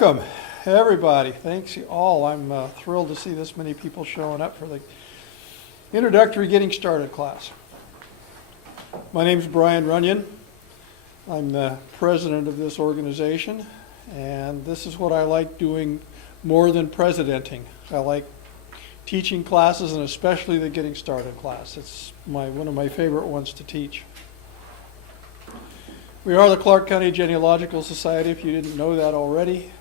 Welcome, everybody. Thanks you all. I'm thrilled to see this many people showing up for the introductory Getting Started class. My name is Brian Runyon. I'm the president of this organization, and this is what I like doing more than presidenting. I like teaching classes, and especially the Getting Started class. It's one of my favorite ones to teach. We are the Clark County Genealogical Society, if you didn't know that already.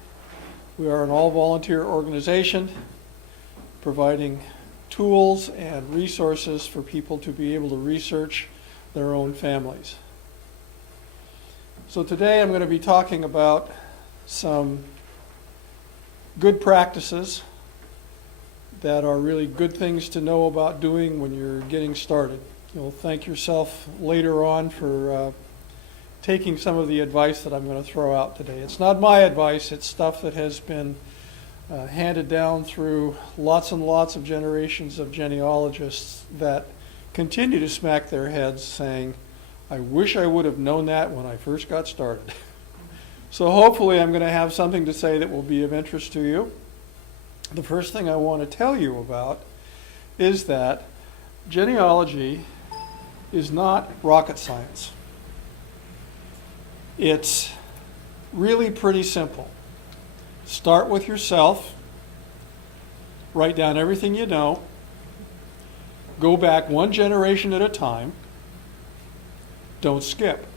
We are an all-volunteer organization providing tools and resources for people to be able to research their own families. So today I'm going to be talking about some good practices that are really good things to know about doing when you're getting started. You'll thank yourself later on for taking some of the advice that I'm going to throw out today. It's not my advice, it's stuff that has been handed down through lots and lots of generations of genealogists that continue to smack their heads saying, I wish I would have known that when I first got started. So hopefully I'm going to have something to say that will be of interest to you. The first thing I want to tell you about is that genealogy is not rocket science. It's really pretty simple. Start with yourself, write down everything you know, go back one generation at a time, don't skip.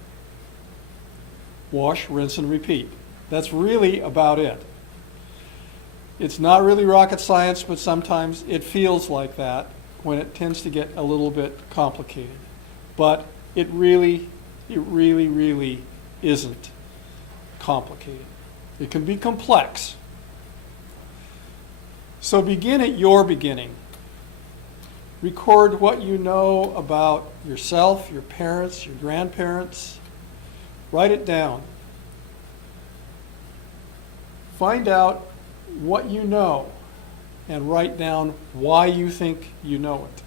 Wash, rinse, and repeat. That's really about it. It's not really rocket science, but sometimes it feels like that when it tends to get a little bit complicated. But it really isn't complicated. It can be complex. So begin at your beginning. Record what you know about yourself, your parents, your grandparents. Write it down. Find out what you know and write down why you think you know it.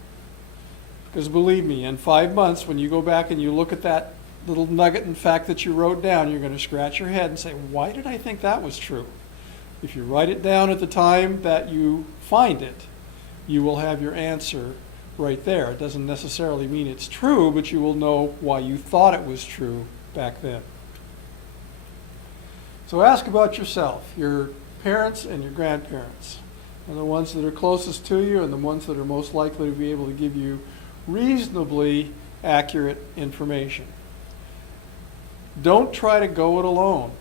Because believe me, in 5 months, when you go back and you look at that little nugget in fact that you wrote down, you're going to scratch your head and say, why did I think that was true? If you write it down at the time that you find it, you will have your answer right there. It doesn't necessarily mean it's true, but you will know why you thought it was true back then. So ask about yourself, your parents and your grandparents, and the ones that are closest to you and the ones that are most likely to be able to give you reasonably accurate information. Don't try to go it alone.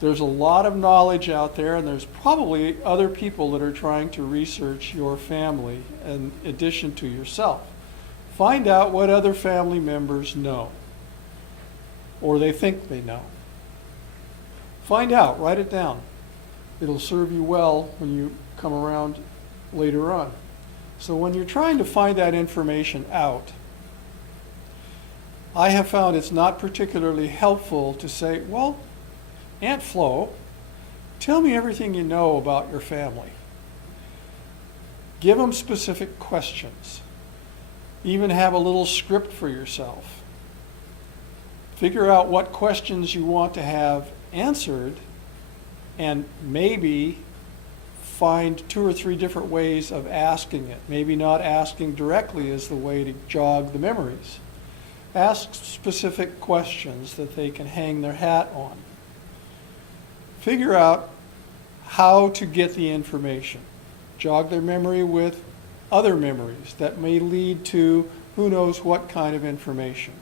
There's a lot of knowledge out there, and there's probably other people that are trying to research your family in addition to yourself. Find out what other family members know, or they think they know. Find out, write it down. It'll serve you well when you come around later on. So when you're trying to find that information out, I have found it's not particularly helpful to say, well, Aunt Flo, tell me everything you know about your family. Give them specific questions. Even have a little script for yourself. Figure out what questions you want to have answered, and maybe find 2 or 3 different ways of asking it. Maybe not asking directly is the way to jog the memories. Ask specific questions that they can hang their hat on. Figure out how to get the information. Jog their memory with other memories that may lead to who knows what kind of information.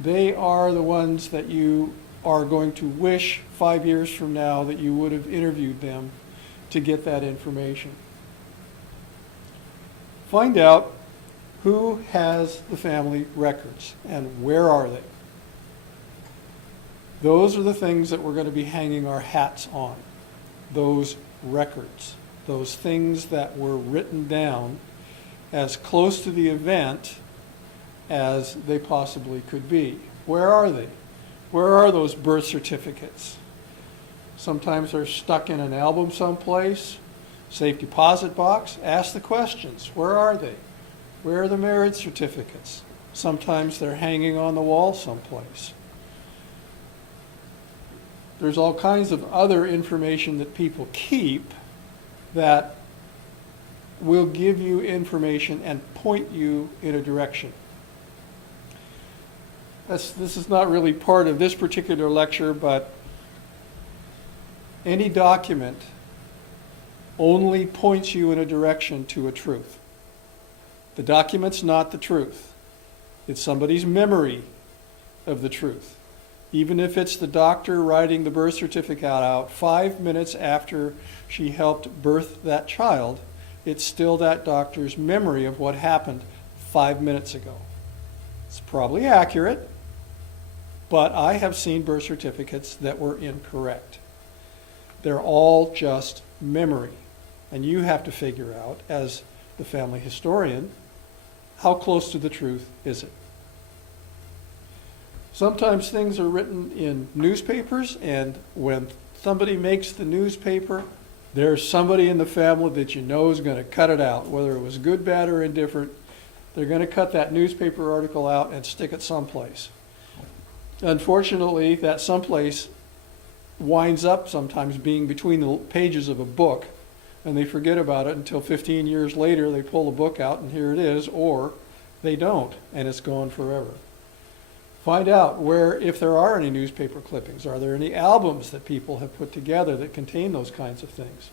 They are the ones that you are going to wish 5 years from now that you would have interviewed them to get that information. Find out who has the family records and where are they. Those are the things that we're going to be hanging our hats on. Those records, those things that were written down as close to the event as they possibly could be. Where are they? Where are those birth certificates? Sometimes they're stuck in an album someplace, safe deposit box. Ask the questions. Where are they? Where are the marriage certificates? Sometimes they're hanging on the wall someplace. There's all kinds of other information that people keep that will give you information and point you in a direction. This is not really part of this particular lecture, but any document only points you in a direction to a truth. The document's not the truth. It's somebody's memory of the truth. Even if it's the doctor writing the birth certificate out 5 minutes after she helped birth that child, it's still that doctor's memory of what happened 5 minutes ago. It's probably accurate, but I have seen birth certificates that were incorrect. They're all just memory. And you have to figure out, as the family historian, how close to the truth is it? Sometimes things are written in newspapers, and when somebody makes the newspaper, there's somebody in the family that you know is going to cut it out, whether it was good, bad, or indifferent. They're going to cut that newspaper article out and stick it someplace. Unfortunately, that someplace winds up sometimes being between the pages of a book, and they forget about it until 15 years later they pull the book out and here it is, or they don't, and it's gone forever. Find out if there are any newspaper clippings. Are there any albums that people have put together that contain those kinds of things?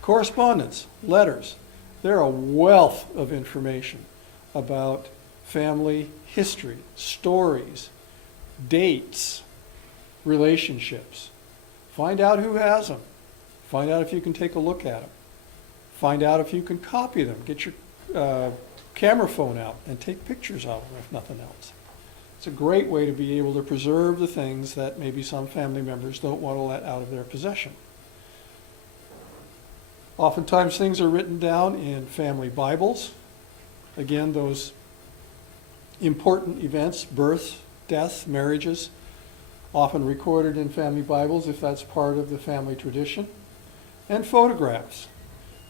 Correspondence, letters. They're a wealth of information about family history, stories, dates, relationships. Find out who has them. Find out if you can take a look at them. Find out if you can copy them. Get your camera phone out and take pictures of them, if nothing else. It's a great way to be able to preserve the things that maybe some family members don't want to let out of their possession. Oftentimes things are written down in family Bibles. Again, those important events, births, deaths, marriages, often recorded in family Bibles if that's part of the family tradition. And photographs.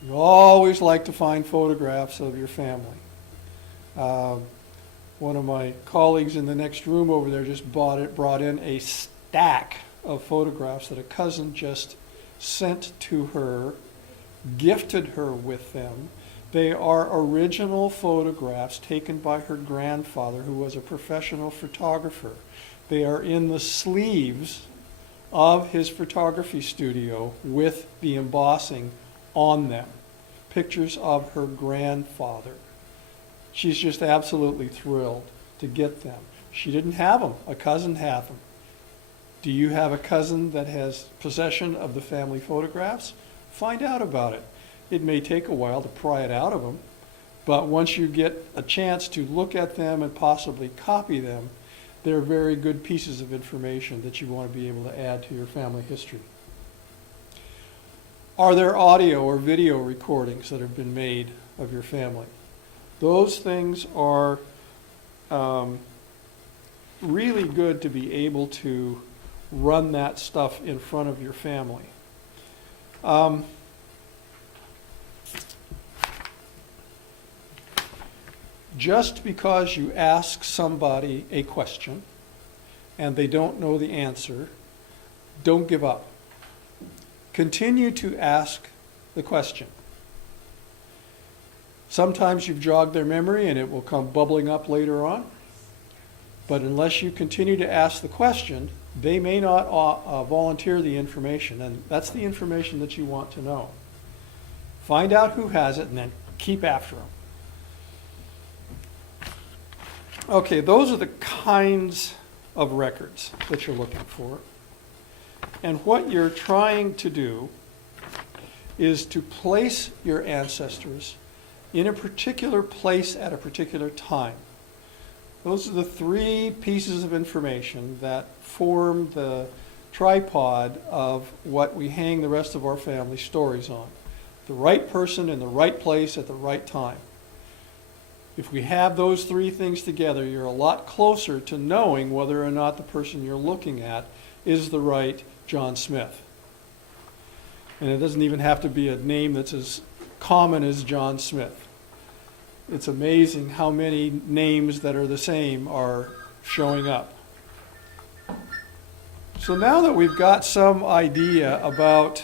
You always like to find photographs of your family. One of my colleagues in the next room over there just brought in a stack of photographs that a cousin just sent to her, gifted her with them. They are original photographs taken by her grandfather, who was a professional photographer. They are in the sleeves of his photography studio with the embossing on them. Pictures of her grandfather. She's just absolutely thrilled to get them. She didn't have them. A cousin had them. Do you have a cousin that has possession of the family photographs? Find out about it. It may take a while to pry it out of them, but once you get a chance to look at them and possibly copy them, they're very good pieces of information that you want to be able to add to your family history. Are there audio or video recordings that have been made of your family? Those things are really good to be able to run that stuff in front of your family. Just because you ask somebody a question and they don't know the answer, don't give up. Continue to ask the question. Sometimes you've jogged their memory and it will come bubbling up later on. But unless you continue to ask the question, they may not volunteer the information. And that's the information that you want to know. Find out who has it and then keep after them. Okay, those are the kinds of records that you're looking for. And what you're trying to do is to place your ancestors in a particular place at a particular time. Those are the three pieces of information that form the tripod of what we hang the rest of our family stories on. The right person in the right place at the right time. If we have those three things together, you're a lot closer to knowing whether or not the person you're looking at is the right John Smith. And it doesn't even have to be a name that's as common as John Smith. It's amazing how many names that are the same are showing up. So now that we've got some idea about,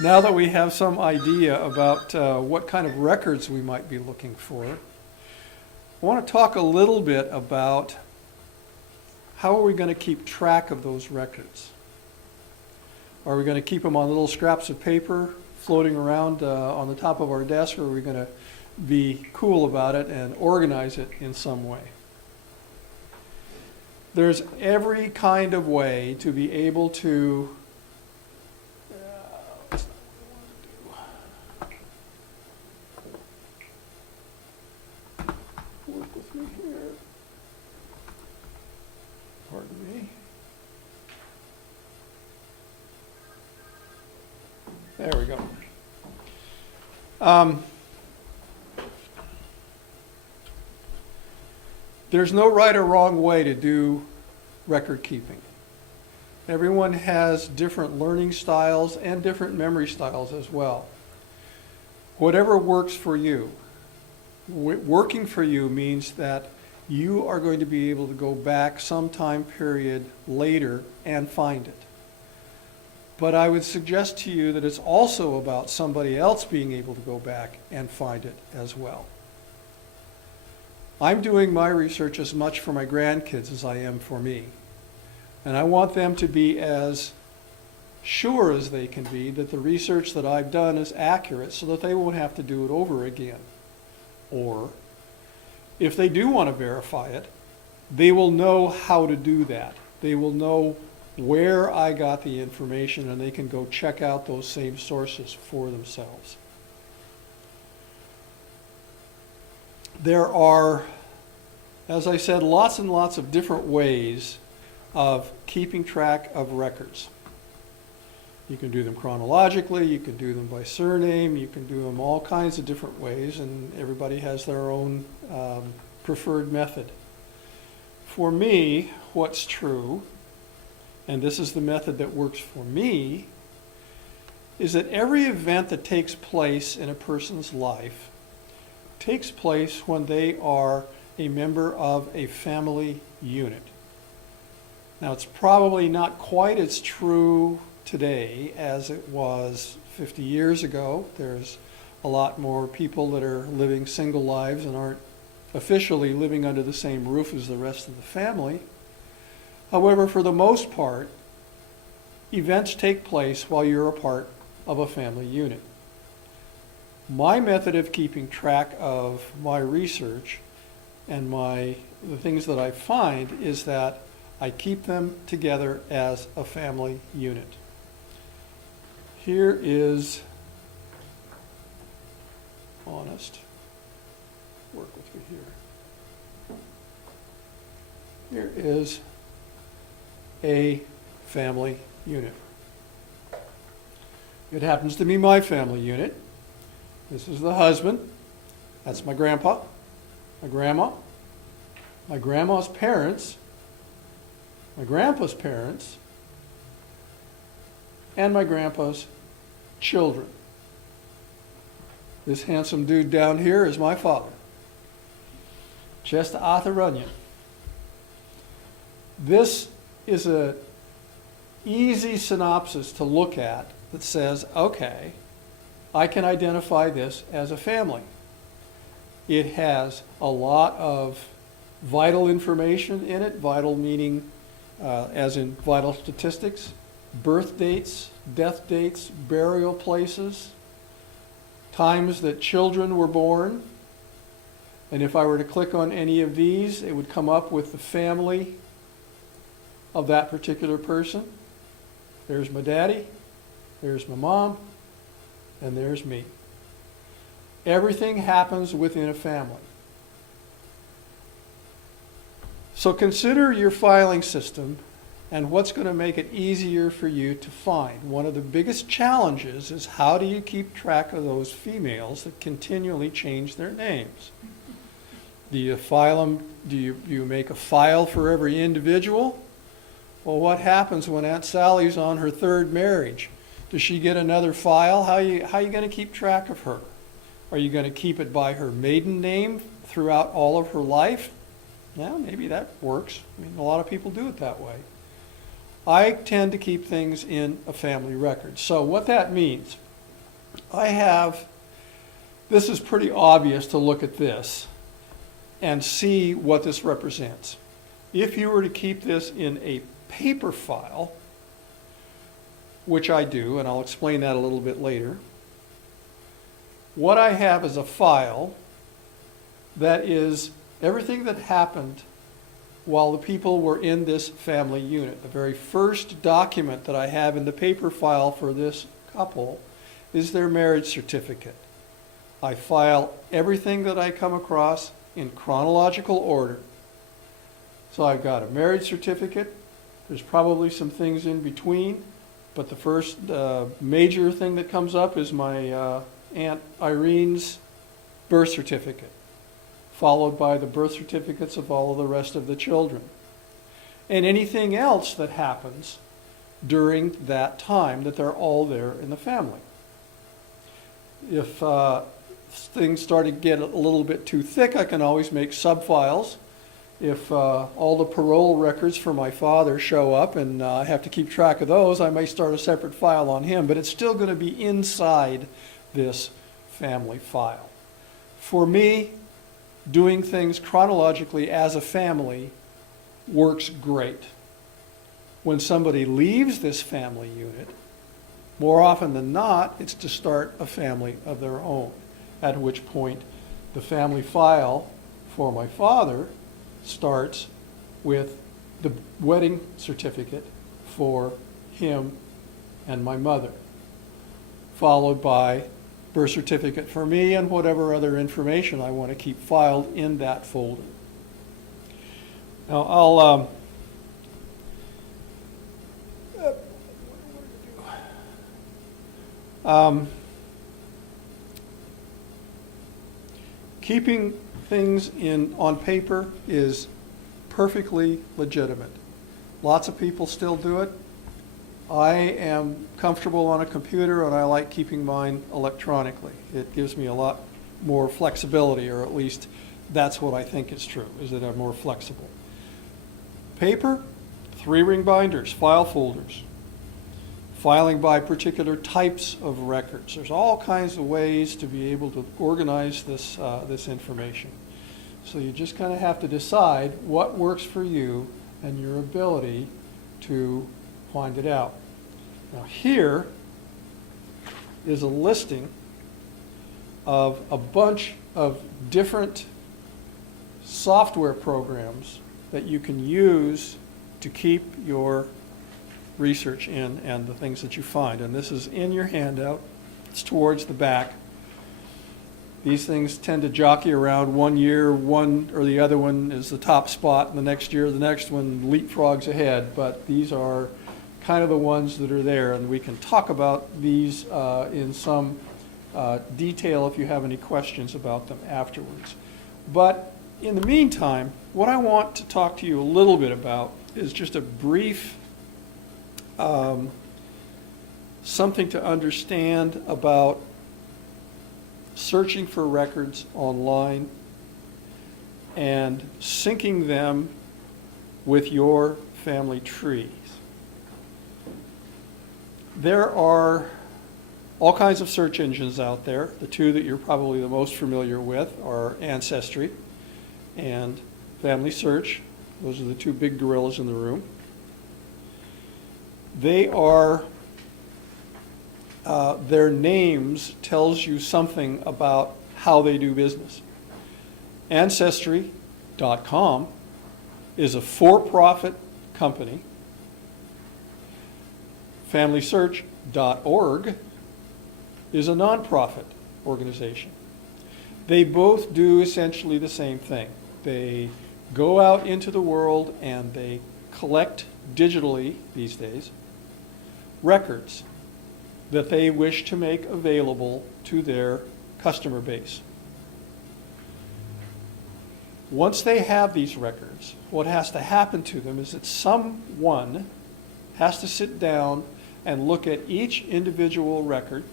now that we have some idea about what kind of records we might be looking for, I want to talk a little bit about how are we going to keep track of those records. Are we going to keep them on little scraps of paper floating around on the top of our desk, or are we going to be cool about it and organize it in some way? There's every kind of way to be able to that's not what I want to do. Work with me here. Pardon me. There we go. There's no right or wrong way to do record keeping. Everyone has different learning styles and different memory styles as well. Whatever works for you. Working for you means that you are going to be able to go back some time period later and find it. But I would suggest to you that it's also about somebody else being able to go back and find it as well. I'm doing my research as much for my grandkids as I am for me. And I want them to be as sure as they can be that the research that I've done is accurate so that they won't have to do it over again. Or, if they do want to verify it, they will know how to do that. They will know where I got the information, and they can go check out those same sources for themselves. There are, as I said, lots and lots of different ways of keeping track of records. You can do them chronologically, you can do them by surname, you can do them all kinds of different ways, and everybody has their own preferred method. For me, what's true, and this is the method that works for me, is that every event that takes place in a person's life takes place when they are a member of a family unit. Now, it's probably not quite as true today as it was 50 years ago. There's a lot more people that are living single lives and aren't officially living under the same roof as the rest of the family. However, for the most part, events take place while you're a part of a family unit. My method of keeping track of my research and the things that I find is that I keep them together as a family unit. Here is honest. Work with me here. Here is a family unit. It happens to be my family unit. This is the husband. That's my grandpa, my grandma, my grandma's parents, my grandpa's parents, and my grandpa's children. This handsome dude down here is my father, Chester Arthur Runyon. This is an easy synopsis to look at that says, okay, I can identify this as a family. It has a lot of vital information in it, vital meaning as in vital statistics, birth dates, death dates, burial places, times that children were born. And if I were to click on any of these, it would come up with the family of that particular person. There's my daddy, there's my mom, and there's me. Everything happens within a family. So consider your filing system and what's going to make it easier for you to find. One of the biggest challenges is how do you keep track of those females that continually change their names? Do you file them? Do you make a file for every individual? Well, what happens when Aunt Sally's on her third marriage? Does she get another file? How are you going to keep track of her? Are you going to keep it by her maiden name throughout all of her life? Yeah, maybe that works. I mean, a lot of people do it that way. I tend to keep things in a family record. So what that means, this is pretty obvious to look at this and see what this represents. If you were to keep this in a paper file, which I do, and I'll explain that a little bit later, what I have is a file that is everything that happened while the people were in this family unit. The very first document that I have in the paper file for this couple is their marriage certificate. I file everything that I come across in chronological order. So I've got a marriage certificate. There's probably some things in between, but the first major thing that comes up is my Aunt Irene's birth certificate, followed by the birth certificates of all of the rest of the children. And anything else that happens during that time that they're all there in the family. If things start to get a little bit too thick, I can always make subfiles. If all the parole records for my father show up and I have to keep track of those, I may start a separate file on him, but it's still going to be inside this family file. For me, doing things chronologically as a family works great. When somebody leaves this family unit, more often than not, it's to start a family of their own, at which point the family file for my father starts with the wedding certificate for him and my mother, followed by birth certificate for me and whatever other information I want to keep filed in that folder. Now I'll keeping things on paper is perfectly legitimate. Lots of people still do it. I am comfortable on a computer and I like keeping mine electronically. It gives me a lot more flexibility, or at least that's what I think is true, is that I'm more flexible. Paper, 3-ring binders, file folders, filing by particular types of records. There's all kinds of ways to be able to organize this information. So you just kind of have to decide what works for you and your ability to find it out. Now here is a listing of a bunch of different software programs that you can use to keep your research in and the things that you find. And this is in your handout. It's towards the back. These things tend to jockey around. One year, one or the other one is the top spot, and the next year, the next one leapfrogs ahead. But these are kind of the ones that are there, and we can talk about these in some detail if you have any questions about them afterwards. But in the meantime, what I want to talk to you a little bit about is just a brief something to understand about searching for records online and syncing them with your family trees. There are all kinds of search engines out there. The two that you're probably the most familiar with are Ancestry and Family Search. Those are the two big gorillas in the room. They are, their names tells you something about how they do business. Ancestry.com is a for-profit company. FamilySearch.org is a nonprofit organization. They both do essentially the same thing. They go out into the world and they collect digitally these days records that they wish to make available to their customer base. Once they have these records, what has to happen to them is that someone has to sit down and look at each individual record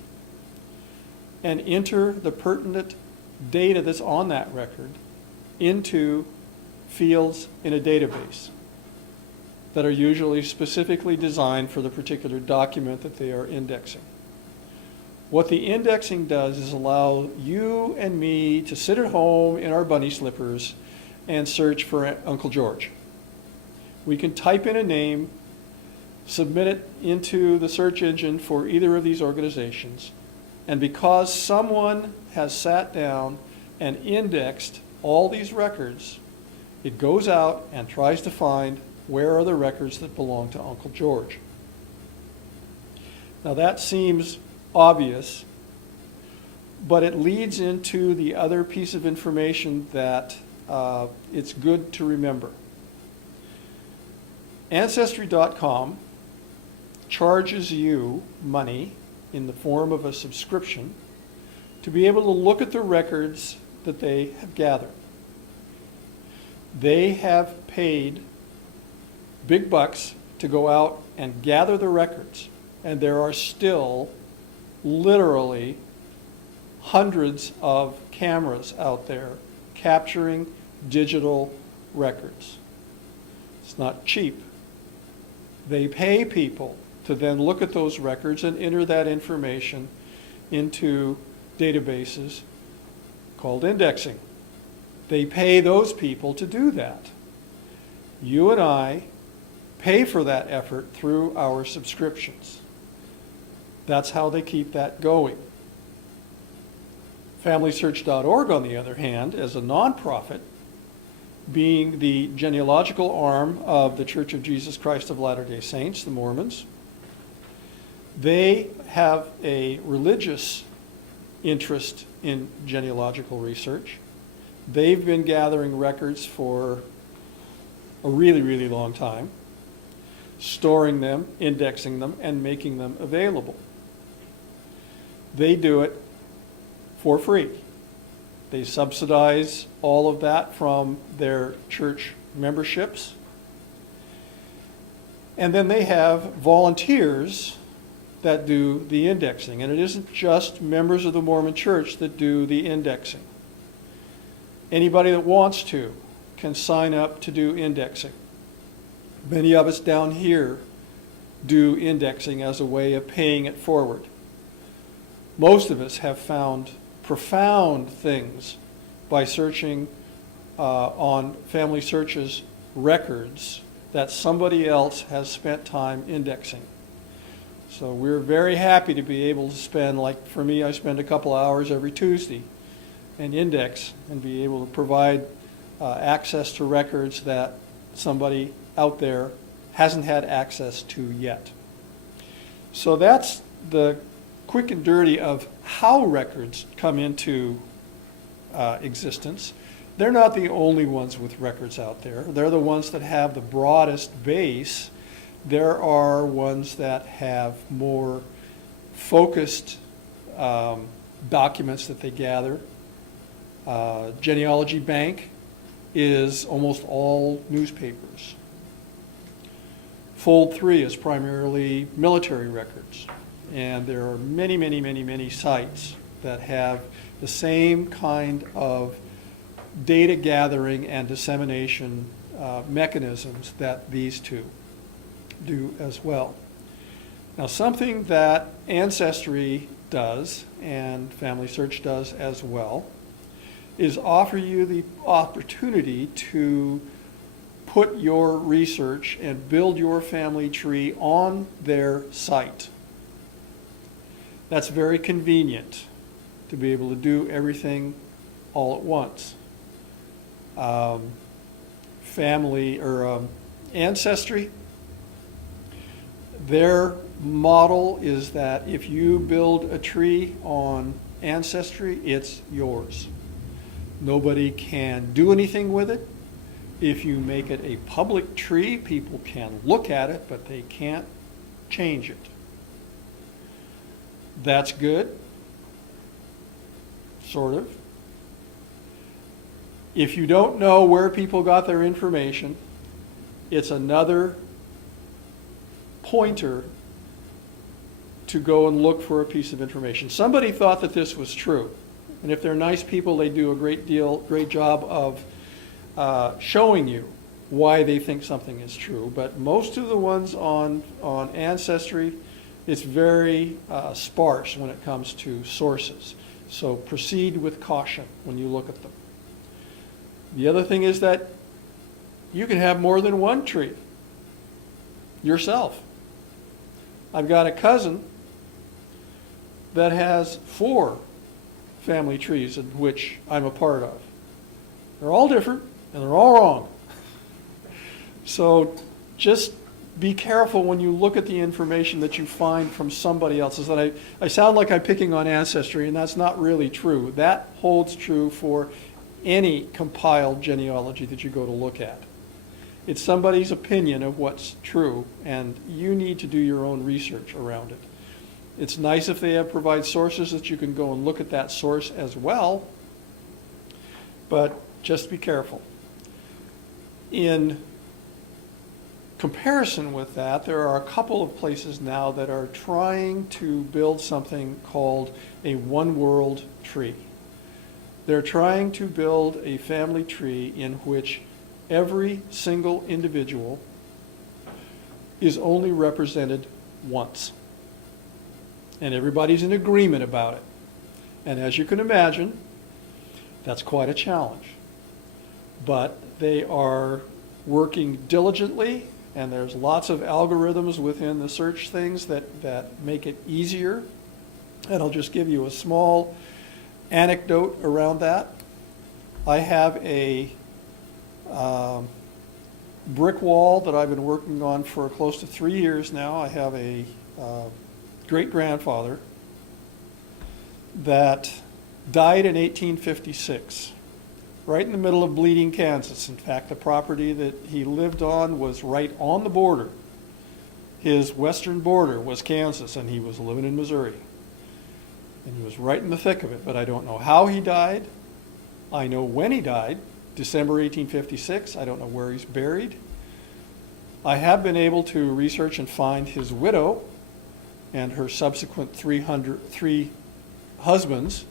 and enter the pertinent data that's on that record into fields in a database that are usually specifically designed for the particular document that they are indexing. What the indexing does is allow you and me to sit at home in our bunny slippers and search for Uncle George. We can type in a name, submit it into the search engine for either of these organizations, and because someone has sat down and indexed all these records, it goes out and tries to find where are the records that belong to Uncle George. Now that seems obvious, but it leads into the other piece of information that it's good to remember. Ancestry.com charges you money in the form of a subscription to be able to look at the records that they have gathered. They have paid big bucks to go out and gather the records, and there are still literally hundreds of cameras out there capturing digital records. It's not cheap. They pay people to then look at those records and enter that information into databases called indexing. They pay those people to do that. You and I pay for that effort through our subscriptions. That's how they keep that going. FamilySearch.org, on the other hand, as a nonprofit, being the genealogical arm of the Church of Jesus Christ of Latter-day Saints, the Mormons, they have a religious interest in genealogical research. They've been gathering records for a really, really long time, storing them, indexing them, and making them available. They do it for free. They subsidize all of that from their church memberships. And then they have volunteers that do the indexing. And it isn't just members of the Mormon Church that do the indexing. Anybody that wants to can sign up to do indexing. Many of us down here do indexing as a way of paying it forward. Most of us have found profound things by searching on Family Search's records that somebody else has spent time indexing. So we're very happy to be able to spend, like for me, I spend a couple hours every Tuesday and index and be able to provide access to records that somebody out there hasn't had access to yet. So that's the quick and dirty of how records come into existence. They're not the only ones with records out there. They're the ones that have the broadest base. There are ones that have more focused documents that they gather. Genealogy Bank is almost all newspapers. Fold 3 is primarily military records. And there are many, many, many, many sites that have the same kind of data gathering and dissemination mechanisms that these two do as well. Now, something that Ancestry does and Family Search does as well is offer you the opportunity to put your research and build your family tree on their site. That's very convenient to be able to do everything all at once. Ancestry, their model is that if you build a tree on Ancestry, it's yours. Nobody can do anything with it. If you make it a public tree, people can look at it, but they can't change it. That's good, sort of. If you don't know where people got their information, it's another pointer to go and look for a piece of information. Somebody thought that this was true. And if they're nice people, they do a great job of showing you why they think something is true. But most of the ones on Ancestry, it's very sparse when it comes to sources. So proceed with caution when you look at them. The other thing is that you can have more than one tree yourself. I've got a cousin that has 4 family trees in which I'm a part of. They're all different and they're all wrong. So just be careful when you look at the information that you find from somebody else's. And I sound like I'm picking on Ancestry, and that's not really true. That holds true for any compiled genealogy that you go to look at. It's somebody's opinion of what's true, and you need to do your own research around it. It's nice if they provide sources that you can go and look at that source as well, but just be careful. In comparison with that, there are a couple of places now that are trying to build something called a one world tree. They're trying to build a family tree in which every single individual is only represented once. And everybody's in agreement about it. And as you can imagine, that's quite a challenge. But they are working diligently, and there's lots of algorithms within the search things that make it easier. And I'll just give you a small anecdote around that. I have a brick wall that I've been working on for close to 3 years now. I have a great-grandfather that died in 1856, right in the middle of Bleeding, Kansas. In fact, the property that he lived on was right on the border. His western border was Kansas, and he was living in Missouri. And he was right in the thick of it, but I don't know how he died. I know when he died, December 1856. I don't know where he's buried. I have been able to research and find his widow and her subsequent 3 husbands,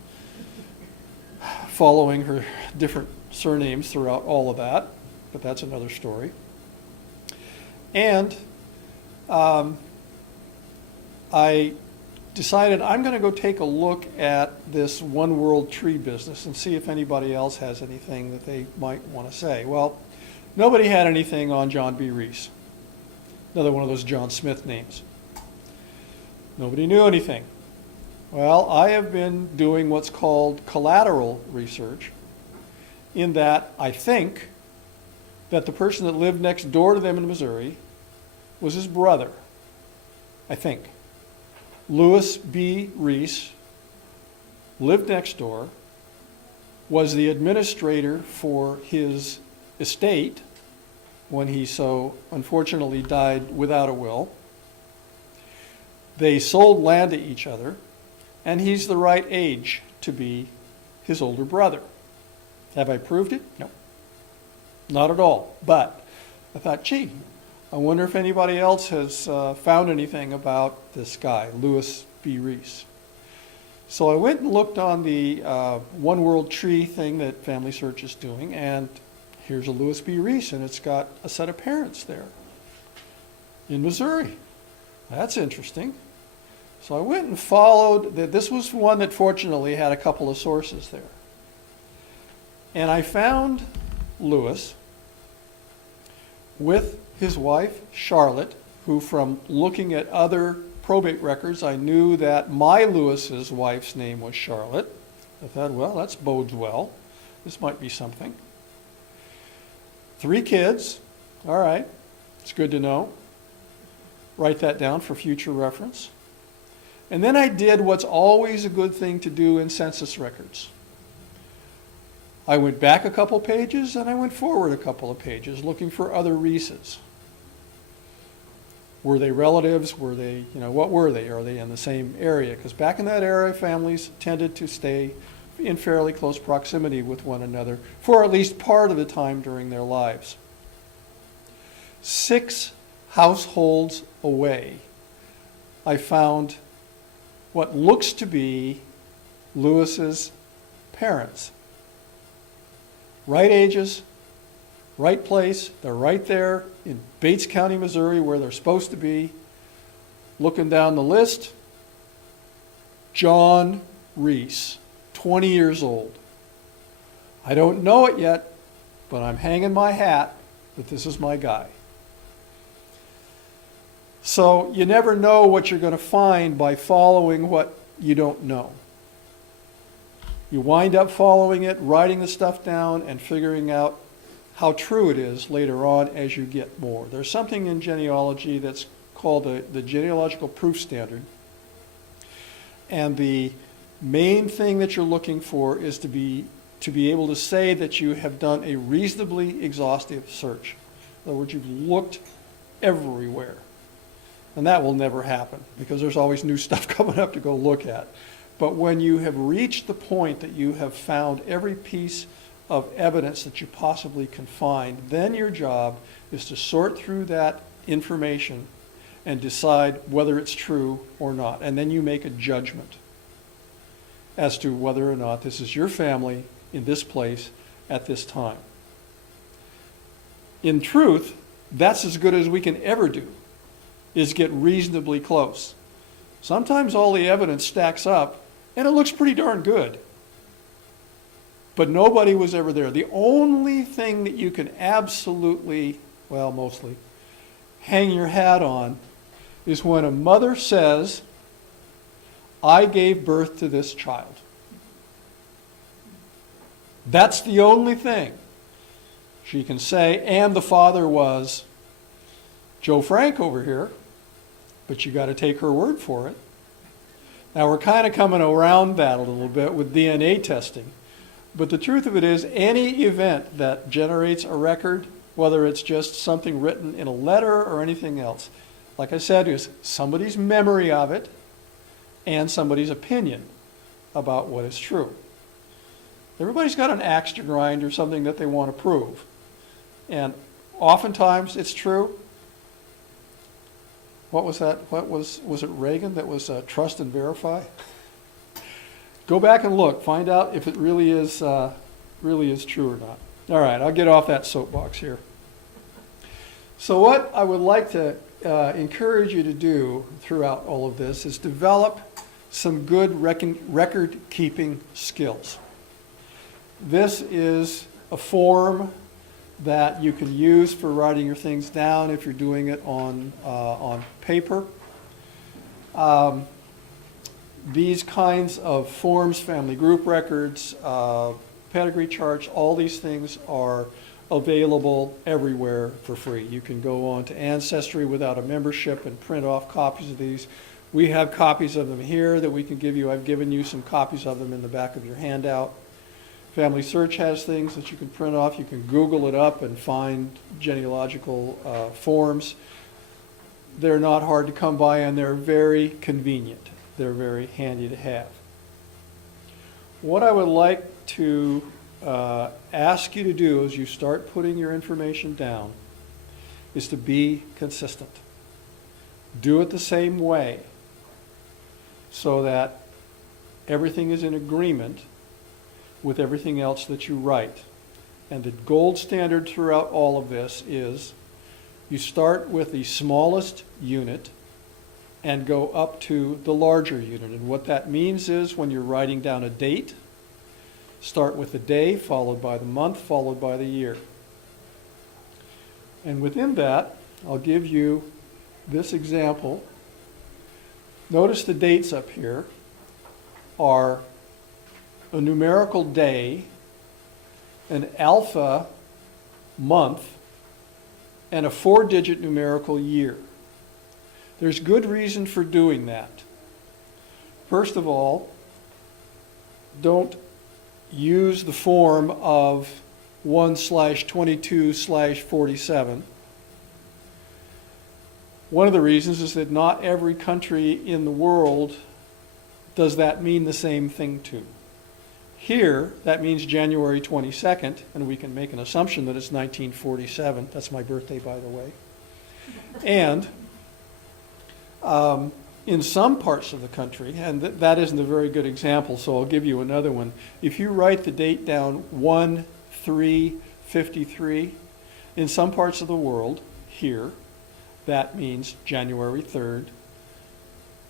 following her different surnames throughout all of that, but that's another story. And I decided I'm going to go take a look at this one world tree business and see if anybody else has anything that they might want to say. Well, nobody had anything on John B. Reese, another one of those John Smith names. Nobody knew anything. Well, I have been doing what's called collateral research, in that I think that the person that lived next door to them in Missouri was his brother. I think. Lewis B. Reese lived next door, was the administrator for his estate when he so unfortunately died without a will. They sold land to each other, and he's the right age to be his older brother. Have I proved it? No. Not at all. But I thought, gee, I wonder if anybody else has found anything about this guy, Lewis B. Reese. So I went and looked on the One World Tree thing that Family Search is doing, and here's a Lewis B. Reese, and it's got a set of parents there in Missouri. That's interesting. So I went and followed, this was one that fortunately had a couple of sources there. And I found Lewis with his wife, Charlotte, who from looking at other probate records, I knew that my Lewis's wife's name was Charlotte. I thought, well, that bodes well. This might be something. 3 kids. All right. It's good to know. Write that down for future reference. And then I did what's always a good thing to do in census records. I went back a couple pages and I went forward a couple of pages looking for other Reeses. Were they relatives? Were they, what were they? Are they in the same area? Because back in that era, families tended to stay in fairly close proximity with one another for at least part of the time during their lives. 6 households away, I found what looks to be Lewis's parents. Right ages, Right place, they're right there in Bates County, Missouri, where they're supposed to be. Looking down the list, John Reese, 20 years old. I don't know it yet, but I'm hanging my hat that this is my guy. So you never know what you're going to find by following what you don't know. You wind up following it, writing the stuff down, and figuring out how true it is later on as you get more. There's something in genealogy that's called the genealogical proof standard. And the main thing that you're looking for is to be able to say that you have done a reasonably exhaustive search. In other words, you've looked everywhere. And that will never happen because there's always new stuff coming up to go look at. But when you have reached the point that you have found every piece of evidence that you possibly can find, then your job is to sort through that information and decide whether it's true or not. And then you make a judgment as to whether or not this is your family in this place at this time. In truth, that's as good as we can ever do, is get reasonably close. Sometimes all the evidence stacks up and it looks pretty darn good. But nobody was ever there. The only thing that you can absolutely, well, mostly, hang your hat on is when a mother says, I gave birth to this child. That's the only thing she can say, and the father was Joe Frank over here, but you got to take her word for it. Now we're kind of coming around that a little bit with DNA testing, but the truth of it is any event that generates a record, whether it's just something written in a letter or anything else, like I said, is somebody's memory of it and somebody's opinion about what is true. Everybody's got an axe to grind or something that they want to prove. And oftentimes it's true. What was that? Was it Reagan that was trust and verify? Go back and look. Find out if it really is true or not. All right, I'll get off that soapbox here. So what I would like to encourage you to do throughout all of this is develop some good record-keeping skills. This is a form that you can use for writing your things down if you're doing it on paper. These kinds of forms, family group records, pedigree charts, all these things are available everywhere for free. You can go on to Ancestry without a membership and print off copies of these. We have copies of them here that we can give you. I've given you some copies of them in the back of your handout. Family Search has things that you can print off. You can Google it up and find genealogical forms. They're not hard to come by and they're very convenient. They're very handy to have. What I would like to ask you to do as you start putting your information down is to be consistent. Do it the same way so that everything is in agreement with everything else that you write. And the gold standard throughout all of this is you start with the smallest unit and go up to the larger unit. And what that means is when you're writing down a date, start with the day, followed by the month, followed by the year. And within that, I'll give you this example. Notice the dates up here are a numerical day, an alpha month, and a 4-digit numerical year. There's good reason for doing that. First of all, don't use the form of 1/22/47. One of the reasons is that not every country in the world does that mean the same thing to. Here, that means January 22nd, and we can make an assumption that it's 1947. That's my birthday, by the way. And in some parts of the country, and that isn't a very good example, so I'll give you another one. If you write the date down 1/3/53, In some parts of the world, here, that means January 3rd,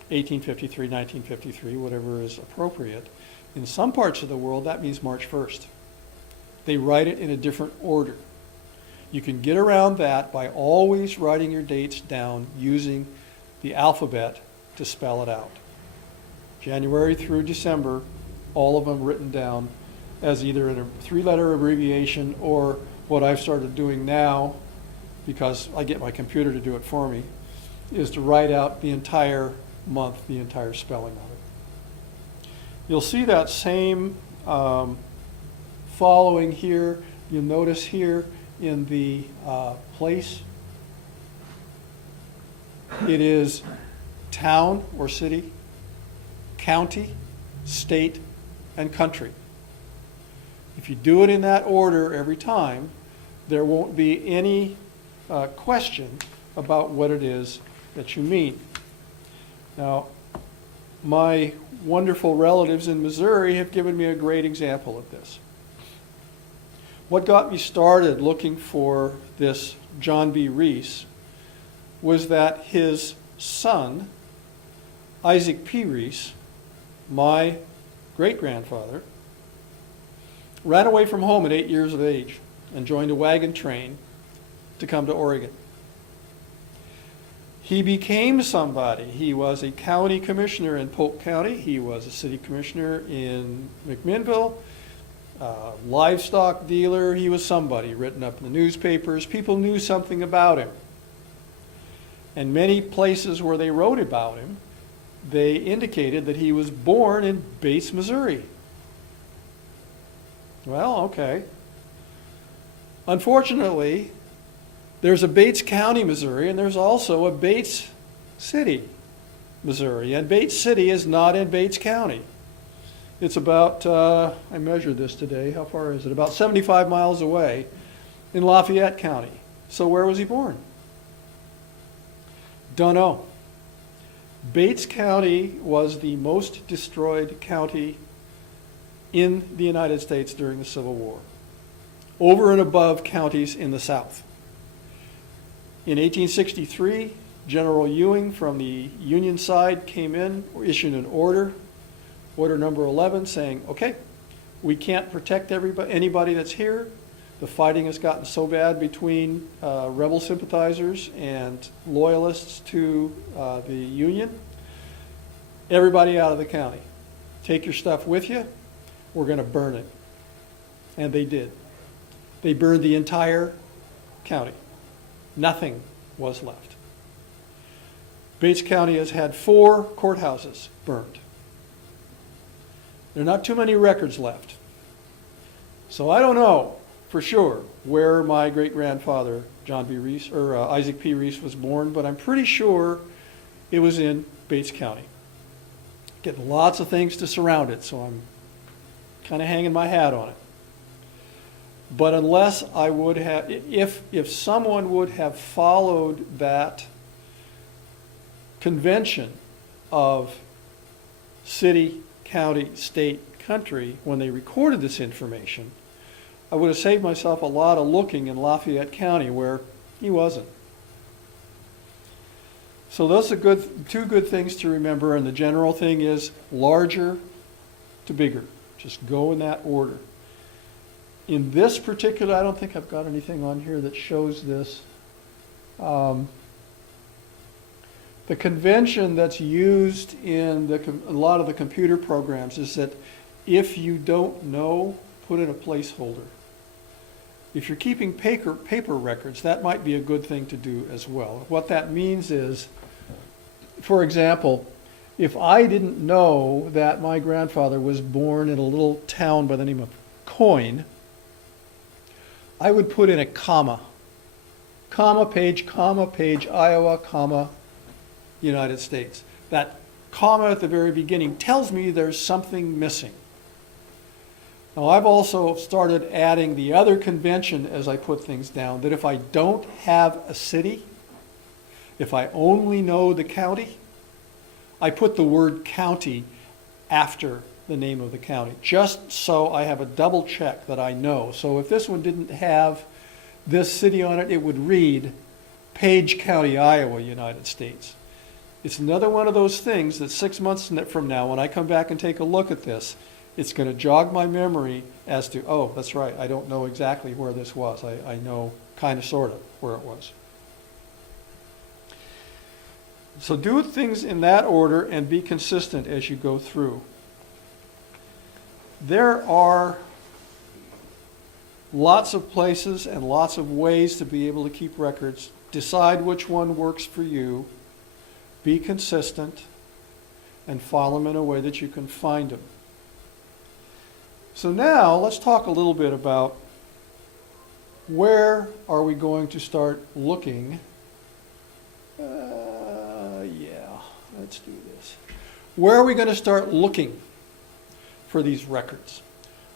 1853, 1953, whatever is appropriate. In some parts of the world, that means March 1st. They write it in a different order. You can get around that by always writing your dates down using the alphabet to spell it out. January through December, all of them written down as either in a three-letter abbreviation or what I've started doing now, because I get my computer to do it for me, is to write out the entire month, the entire spelling of it. You'll see that same following here. You'll notice here in the place, it is town or city, county, state, and country. If you do it in that order every time, there won't be any question about what it is that you mean. Now, my wonderful relatives in Missouri have given me a great example of this. What got me started looking for this John B. Reese was that his son, Isaac P. Reese, my great-grandfather, ran away from home at 8 years of age and joined a wagon train to come to Oregon. He became somebody. He was a county commissioner in Polk County. He was a city commissioner in McMinnville, livestock dealer. He was somebody written up in the newspapers. People knew something about him. And many places where they wrote about him, they indicated that he was born in Bates, Missouri. Well, okay. Unfortunately, there's a Bates County, Missouri, and there's also a Bates City, Missouri. And Bates City is not in Bates County. It's about, I measured this today, how far is it? About 75 miles away in Lafayette County. So where was he born? Don't know. Bates County was the most destroyed county in the United States during the Civil War, over and above counties in the South. In 1863, General Ewing from the Union side came in, issued an order number 11, saying, okay, we can't protect anybody that's here. The fighting has gotten so bad between rebel sympathizers and loyalists to the Union. Everybody out of the county. Take your stuff with you. We're going to burn it. And they did. They burned the entire county. Nothing was left. Bates County has had 4 courthouses burned. There are not too many records left. So I don't know for sure where my great-grandfather, John B. Reese, or Isaac P. Reese was born, but I'm pretty sure it was in Bates County. Getting lots of things to surround it, so I'm kind of hanging my hat on it. But unless I would have, if someone would have followed that convention of city, county, state, country, when they recorded this information, I would have saved myself a lot of looking in Lafayette County where he wasn't. So those are two good things to remember, and the general thing is larger to bigger. Just go in that order. In this particular, I don't think I've got anything on here that shows this. The convention that's used in a lot of the computer programs is that if you don't know, put in a placeholder. If you're keeping paper records, that might be a good thing to do as well. What that means is, for example, if I didn't know that my grandfather was born in a little town by the name of Coyne, I would put in a comma. Comma, page, Iowa, comma, United States. That comma at the very beginning tells me there's something missing. Now, I've also started adding the other convention as I put things down, that if I don't have a city, if I only know the county, I put the word county after the name of the county, just so I have a double check that I know. So if this one didn't have this city on it, it would read Page County, Iowa, United States. It's another one of those things that 6 months from now, when I come back and take a look at this, it's going to jog my memory as to, oh, that's right, I don't know exactly where this was. I know kind of, sort of, where it was. So do things in that order and be consistent as you go through. There are lots of places and lots of ways to be able to keep records. Decide which one works for you. Be consistent and file them in a way that you can find them. So now let's talk a little bit about where are we going to start looking. Let's do this. Where are we going to start looking for these records?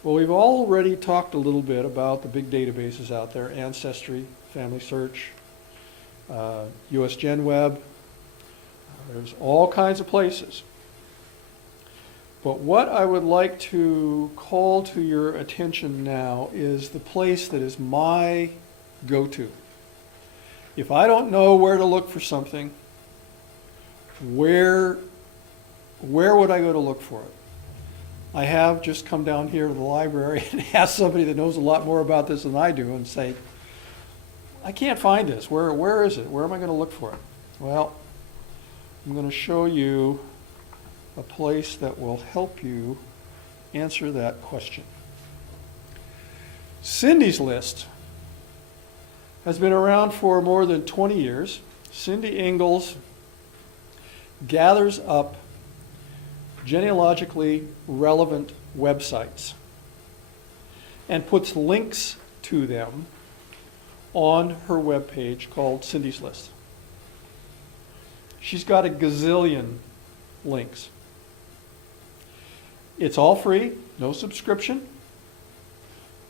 Well, we've already talked a little bit about the big databases out there, Ancestry, Family Search, US GenWeb. There's all kinds of places. But what I would like to call to your attention now is the place that is my go-to. If I don't know where to look for something, where would I go to look for it? I have just come down here to the library and asked somebody that knows a lot more about this than I do and say, I can't find this. Where is it? Where am I going to look for it? Well, I'm going to show you a place that will help you answer that question. Cindy's List has been around for more than 20 years. Cindy Ingalls gathers up genealogically relevant websites and puts links to them on her webpage called Cindy's List. She's got a gazillion links. It's all free, no subscription.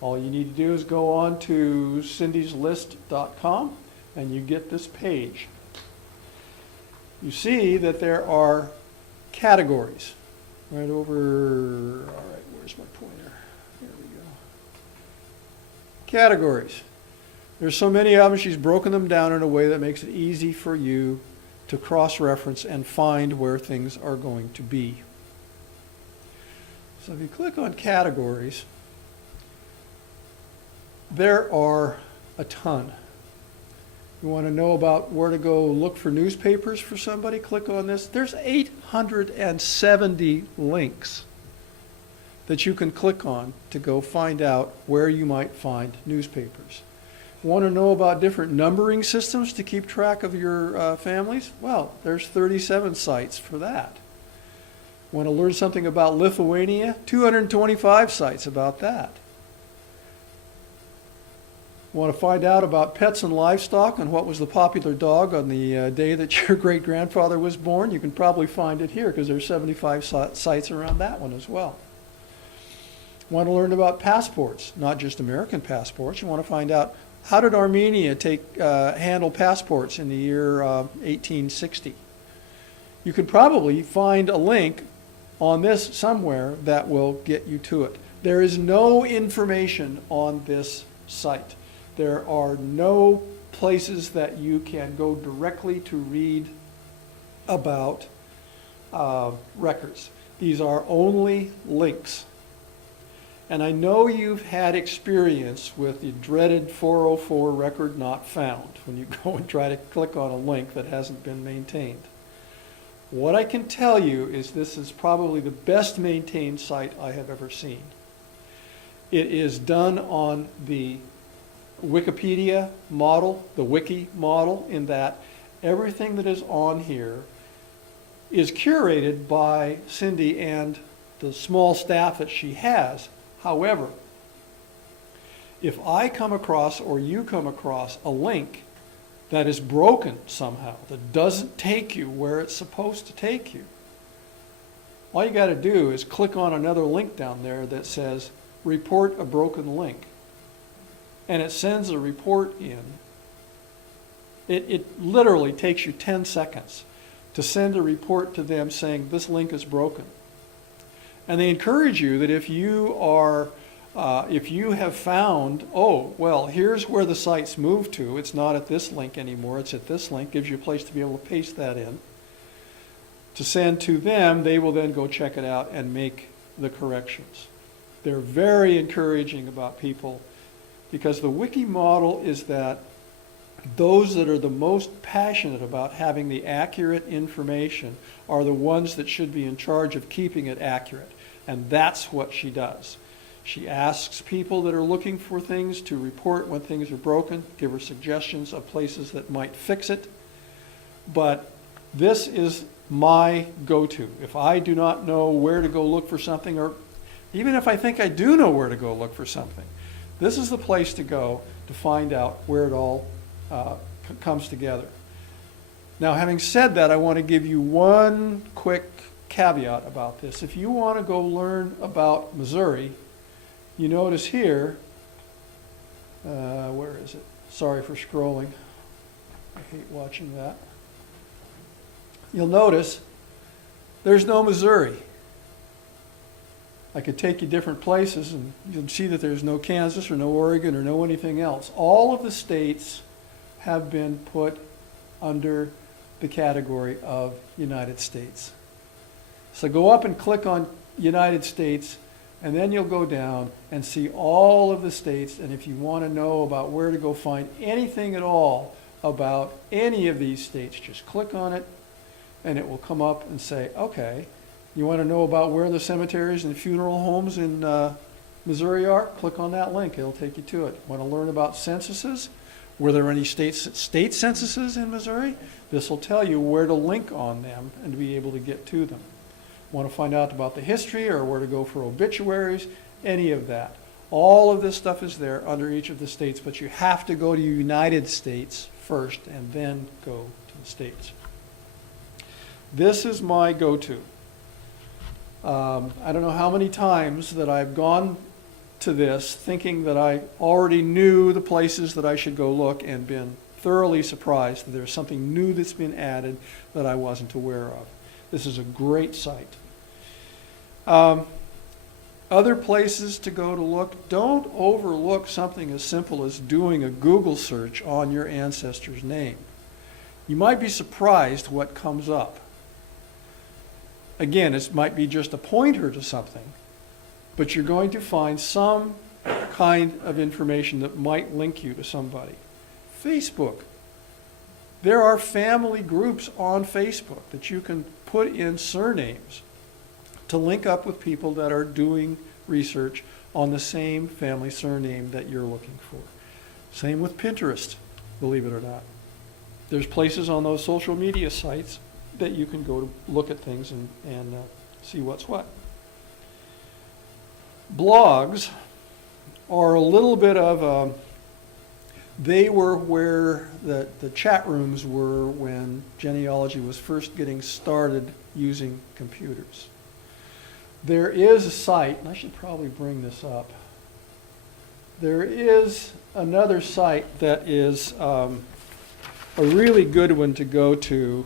All you need to do is go on to cindyslist.com and you get this page. You see that there are categories right over, all right, where's my pointer? There we go. Categories. There's so many of them, she's broken them down in a way that makes it easy for you to cross-reference and find where things are going to be. So if you click on categories, there are a ton. You want to know about where to go look for newspapers for somebody? Click on this. There's 870 links that you can click on to go find out where you might find newspapers. Want to know about different numbering systems to keep track of your families? Well, there's 37 sites for that. Want to learn something about Lithuania? 225 sites about that. Want to find out about pets and livestock and what was the popular dog on the day that your great-grandfather was born? You can probably find it here because there's 75 sites around that one as well. Want to learn about passports, not just American passports. You want to find out how did Armenia handle passports in the year 1860? You can probably find a link on this somewhere that will get you to it. There is no information on this site. There are no places that you can go directly to read about records. These are only links. And I know you've had experience with the dreaded 404 record not found when you go and try to click on a link that hasn't been maintained. What I can tell you is this is probably the best maintained site I have ever seen. It is done on the Wikipedia model, the wiki model, in that everything that is on here is curated by Cindy and the small staff that she has. However, if I come across or you come across a link that is broken somehow, that doesn't take you where it's supposed to take you, all you got to do is click on another link down there that says, report a broken link. And it sends a report in. It literally takes you 10 seconds to send a report to them saying this link is broken. And they encourage you that if you are If you have found, oh, well, here's where the site's moved to, it's not at this link anymore, it's at this link, gives you a place to be able to paste that in, to send to them, they will then go check it out and make the corrections. They're very encouraging about people, because the wiki model is that those that are the most passionate about having the accurate information are the ones that should be in charge of keeping it accurate. And that's what she does. She asks people that are looking for things to report when things are broken, give her suggestions of places that might fix it. But this is my go-to. If I do not know where to go look for something, or even if I think I do know where to go look for something, this is the place to go to find out where it all comes together. Now, having said that, I want to give you one quick caveat about this. If you want to go learn about Missouri, you notice here, where is it? Sorry for scrolling. I hate watching that. You'll notice there's no Missouri. I could take you different places and you'll see that there's no Kansas or no Oregon or no anything else. All of the states have been put under the category of United States. So go up and click on United States, and then you'll go down and see all of the states. And if you want to know about where to go find anything at all about any of these states, just click on it and it will come up and say, okay, you want to know about where the cemeteries and funeral homes in Missouri are? Click on that link, it'll take you to it. Want to learn about censuses? Were there any state censuses in Missouri? This will tell you where to link on them and to be able to get to them. Want to find out about the history or where to go for obituaries? Any of that. All of this stuff is there under each of the states, but you have to go to United States first and then go to the states. This is my go-to. I don't know how many times that I've gone to this thinking that I already knew the places that I should go look and been thoroughly surprised that there's something new that's been added that I wasn't aware of. This is a great site. Other places to go to look, don't overlook something as simple as doing a Google search on your ancestor's name. You might be surprised what comes up. Again, it might be just a pointer to something, but you're going to find some kind of information that might link you to somebody. Facebook. There are family groups on Facebook that you can put in surnames to link up with people that are doing research on the same family surname that you're looking for. Same with Pinterest, believe it or not. There's places on those social media sites that you can go to look at things and see what's what. Blogs are a little bit of they were where the chat rooms were when genealogy was first getting started using computers. There is a site, and I should probably bring this up. There is another site that is a really good one to go to.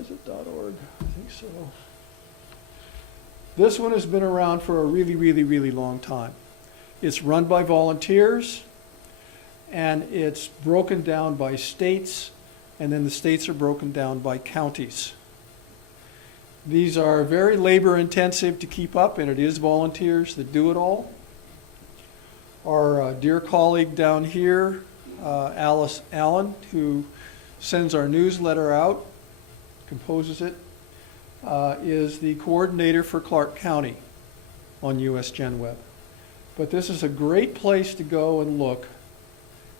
Is it .org? I think so. This one has been around for a really, really, really long time. It's run by volunteers, and it's broken down by states, and then the states are broken down by counties. These are very labor intensive to keep up, and it is volunteers that do it all. Our dear colleague down here, Alice Allen, who sends our newsletter out, composes it, is the coordinator for Clark County on US GenWeb. But this is a great place to go and look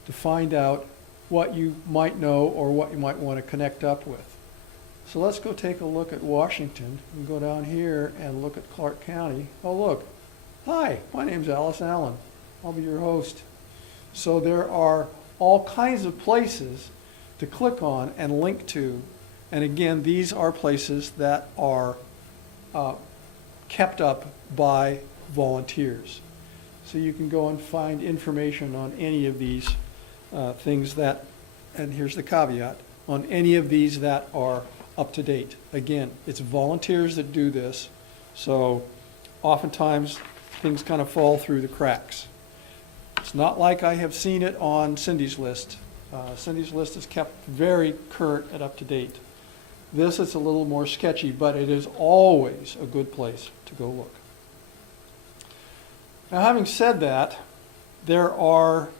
to find out what you might know or what you might want to connect up with. So let's go take a look at Washington and go down here and look at Clark County. Oh, look. Hi, my name's Alice Allen. I'll be your host. So there are all kinds of places to click on and link to. And again, these are places that are kept up by volunteers. So you can go and find information on any of these things that, and here's the caveat, on any of these that are up to date. Again, it's volunteers that do this, so oftentimes things kind of fall through the cracks. It's not like I have seen it on Cindy's list. Cindy's list is kept very current and up to date. This is a little more sketchy, but it is always a good place to go look. Now, having said that, there are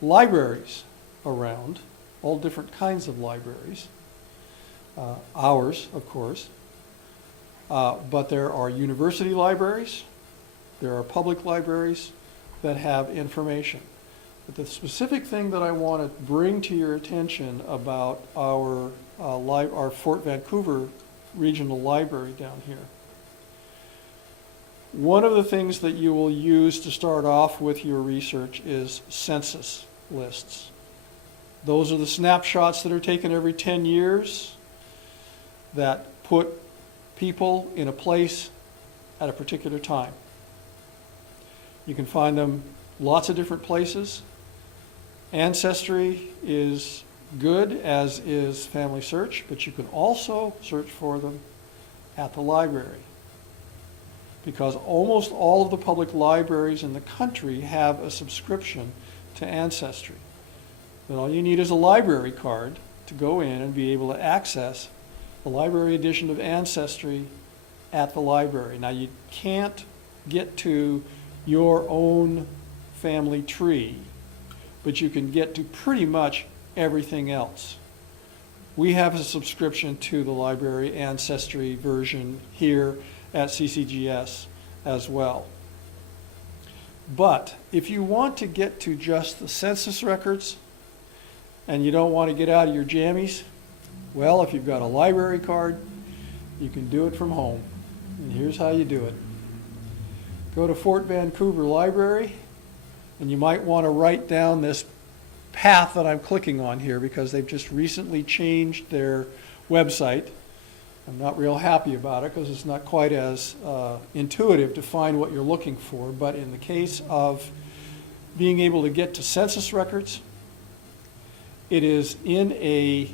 libraries around, all different kinds of libraries. Ours, of course. But there are university libraries, there are public libraries that have information. But the specific thing that I want to bring to your attention about our Fort Vancouver Regional Library down here, one of the things that you will use to start off with your research is census lists. Those are the snapshots that are taken every 10 years that put people in a place at a particular time. You can find them lots of different places. Ancestry is good, as is Family Search, but you can also search for them at the library, because almost all of the public libraries in the country have a subscription to Ancestry. Then all you need is a library card to go in and be able to access the library edition of Ancestry at the library. Now, you can't get to your own family tree, but you can get to pretty much everything else. We have a subscription to the library Ancestry version here at CCGS as well. But if you want to get to just the census records and you don't want to get out of your jammies, well, if you've got a library card, you can do it from home. And here's how you do it. Go to Fort Vancouver Library, and you might want to write down this path that I'm clicking on here, because they've just recently changed their website. I'm not real happy about it because it's not quite as intuitive to find what you're looking for. But in the case of being able to get to census records, it is in a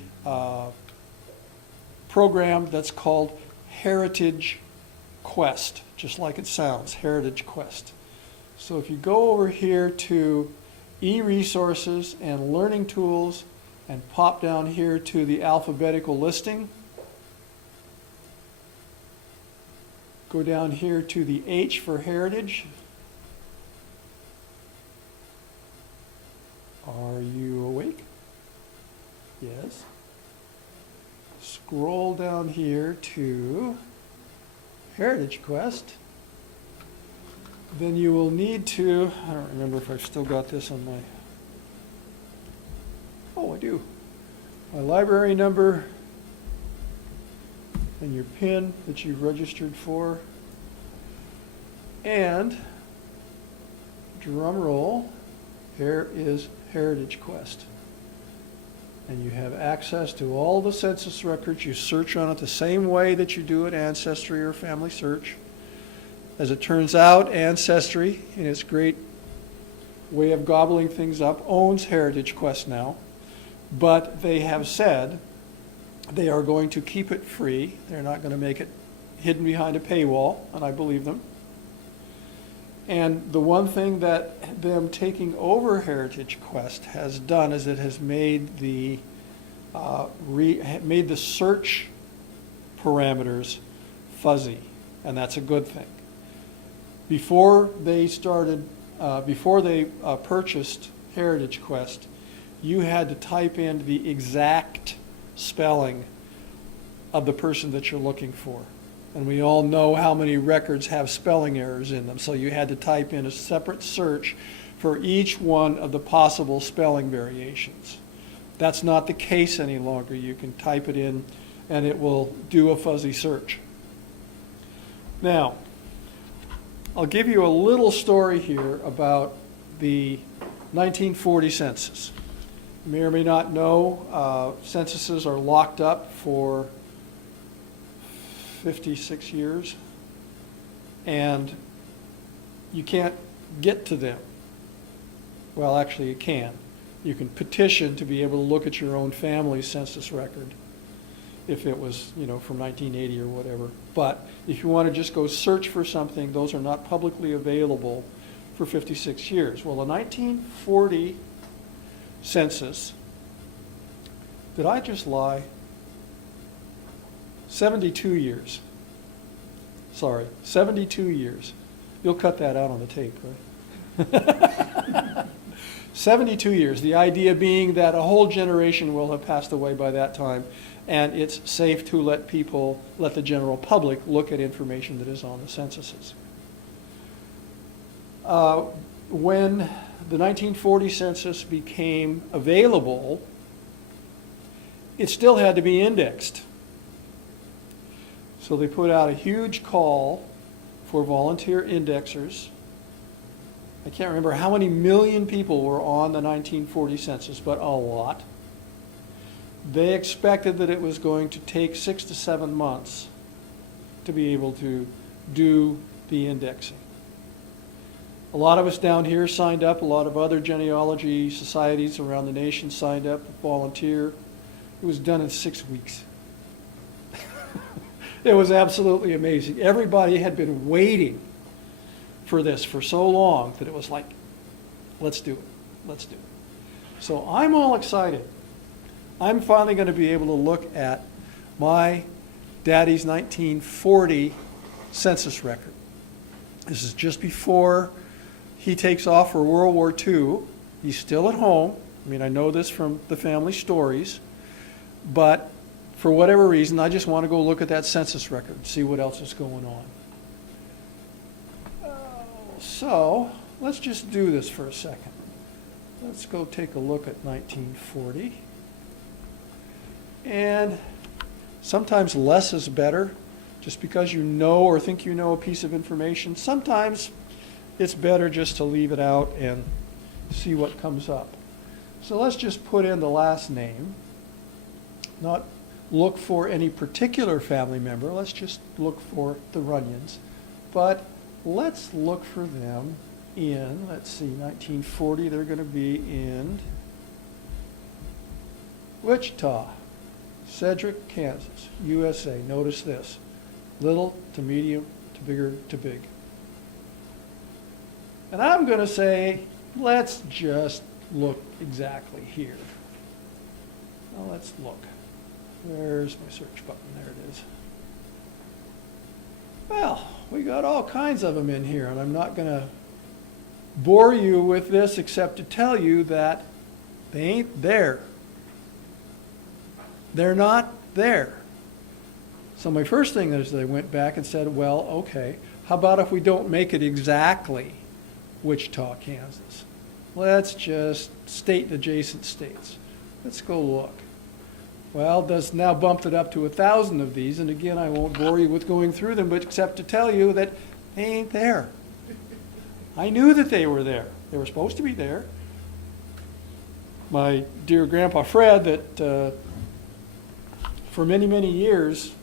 program that's called Heritage Quest, just like it sounds, Heritage Quest. So if you go over here to e-resources and learning tools and pop down here to the alphabetical listing, go down here to the H for heritage. Are you awake? Yes. Scroll down here to Heritage Quest. Then you will need to, I don't remember if I've still got this on my, oh, I do. My library number and your PIN that you've registered for. And, drum roll, here is Heritage Quest. And you have access to all the census records. You search on it the same way that you do at Ancestry or Family Search. As it turns out, Ancestry, in its great way of gobbling things up, owns Heritage Quest now. But they have said they are going to keep it free. They're not going to make it hidden behind a paywall, and I believe them. And the one thing that them taking over Heritage Quest has done is it has made the made the search parameters fuzzy, and that's a good thing. Before they started, purchased Heritage Quest, you had to type in the exact spelling of the person that you're looking for. And we all know how many records have spelling errors in them. So you had to type in a separate search for each one of the possible spelling variations. That's not the case any longer. You can type it in and it will do a fuzzy search. Now, I'll give you a little story here about the 1940 census. You may or may not know, censuses are locked up for 56 years, and you can't get to them. Well, actually you can. You can petition to be able to look at your own family's census record, if it was, from 1980 or whatever. But if you want to just go search for something, those are not publicly available for 56 years. Well, the 1940 census, did I just lie? 72 years. Sorry, 72 years. You'll cut that out on the tape, right? 72 years. The idea being that a whole generation will have passed away by that time, and it's safe to let the general public look at information that is on the censuses. When the 1940 census became available, it still had to be indexed. So they put out a huge call for volunteer indexers. I can't remember how many million people were on the 1940 census, but a lot. They expected that it was going to take 6 to 7 months to be able to do the indexing. A lot of us down here signed up. A lot of other genealogy societies around the nation signed up to volunteer. It was done in 6 weeks. It was absolutely amazing. Everybody had been waiting for this for so long that it was like, let's do it. Let's do it. So I'm all excited. I'm finally going to be able to look at my daddy's 1940 census record. This is just before he takes off for World War II. He's still at home. I mean, I know this from the family stories, but for whatever reason, I just want to go look at that census record and see what else is going on. So let's just do this for a second. Let's go take a look at 1940. And sometimes less is better. Just because you know or think you know a piece of information, sometimes it's better just to leave it out and see what comes up. So let's just put in the last name, not look for any particular family member. Let's just look for the Runyons. But let's look for them in, let's see, 1940, they're going to be in Wichita, Cedric, Kansas, USA. Notice this, little to medium to bigger to big. And I'm going to say, let's just look exactly here. Now let's look. Where's my search button? There it is. Well, we got all kinds of them in here, and I'm not going to bore you with this except to tell you that they ain't there. They're not there. So my first thing is I went back and said, well, okay, how about if we don't make it exactly Wichita, Kansas? Let's just state adjacent states. Let's go look. Well, that's now bumped it up to 1,000 of these, and again, I won't bore you with going through them, but except to tell you that they ain't there. I knew that they were there. They were supposed to be there. My dear Grandpa Fred, that for many, many years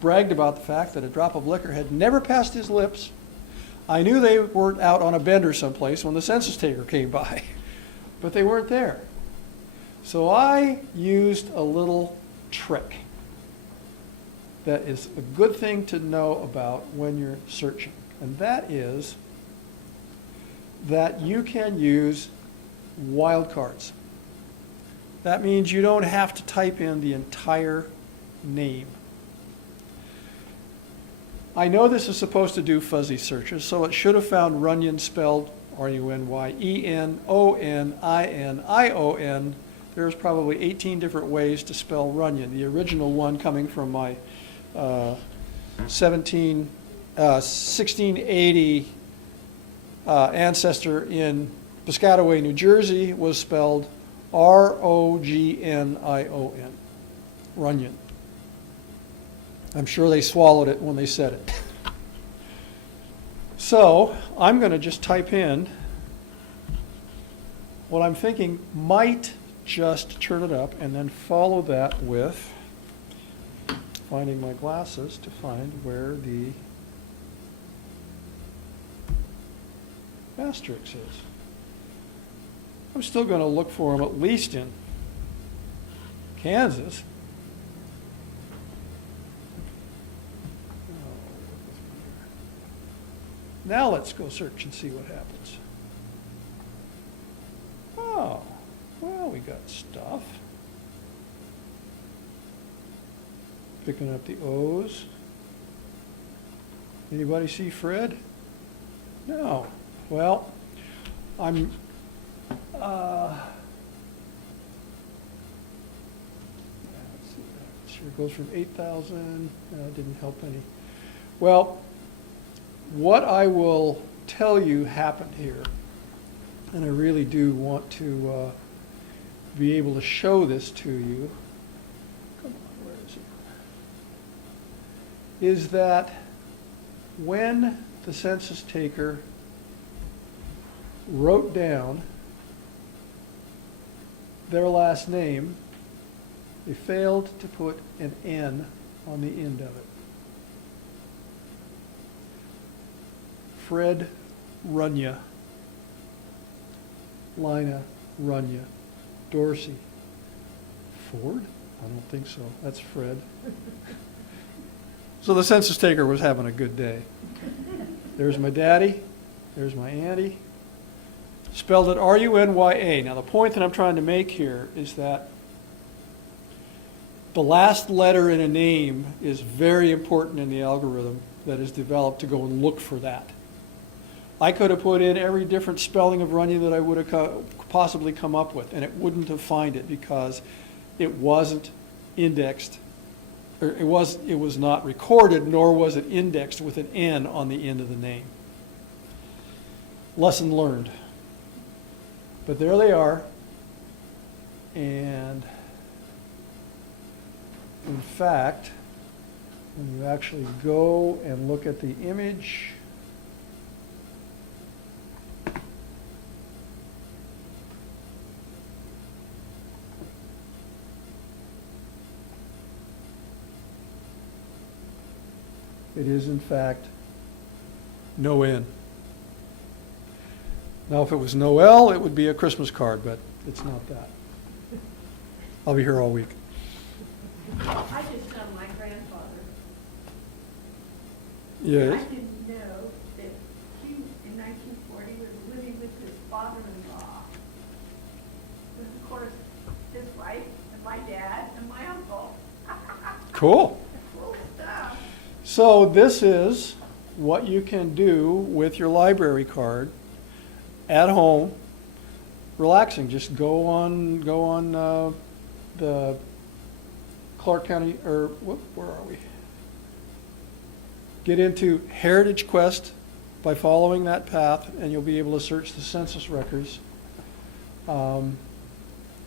bragged about the fact that a drop of liquor had never passed his lips. I knew they were out on a bender someplace when the census taker came by, but they weren't there. So I used a little trick that is a good thing to know about when you're searching, and that is that you can use wildcards. That means you don't have to type in the entire name. I know this is supposed to do fuzzy searches, so it should have found Runyon spelled Runyenion. There's probably 18 different ways to spell Runyon. The original one coming from my 1680 ancestor in Piscataway, New Jersey, was spelled Rognion, Runyon. I'm sure they swallowed it when they said it. So I'm going to just type in what I'm thinking might just turn it up, and then follow that with finding my glasses to find where the asterisk is. I'm still going to look for them at least in Kansas. Now let's go search and see what happens. Oh, well, we got stuff. Picking up the O's. Anybody see Fred? No. Well, I'm, let's see, sure goes from 8,000, didn't help any. Well, what I will tell you happened here, and I really do want to be able to show this to you. Come on, where is it? Is that when the census taker wrote down their last name, they failed to put an N on the end of it. Fred Runya, Lina Runya, Dorsey. Ford? I don't think so. That's Fred. So the census taker was having a good day. There's my daddy. There's my auntie. Spelled it R-U-N-Y-A. Now the point that I'm trying to make here is that the last letter in a name is very important in the algorithm that is developed to go and look for that. I could have put in every different spelling of Runya that I would have possibly come up with, and it wouldn't have found it because it wasn't indexed, or it was not recorded, nor was it indexed with an N on the end of the name. Lesson learned. But there they are, and in fact, when you actually go and look at the image, it is in fact no N. Now, if it was Noel, it would be a Christmas card, but it's not that. I'll be here all week. I just know my grandfather. Yes. I didn't know that he, in 1940, was living with his father-in-law. And of course, his wife, and my dad, and my uncle. Cool. Cool stuff. So this is what you can do with your library card at home, relaxing. Just go on the Clark County, or where are we? Get into Heritage Quest by following that path, and you'll be able to search the census records. But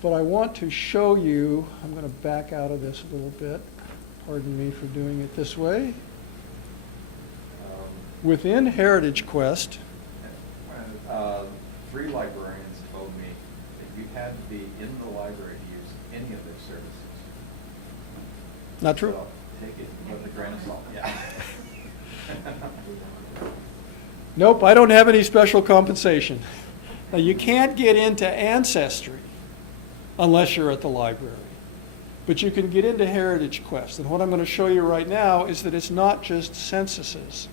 I want to show you, I'm going to back out of this a little bit. Pardon me for doing it this way. Within Heritage Quest, 3 librarians told me that you had to be in the library to use any of their services. not true. So take it with a grain of salt, yeah. Nope, I don't have any special compensation. Now, you can't get into Ancestry unless you're at the library. But you can get into Heritage Quest. And what I'm going to show you right now is that it's not just censuses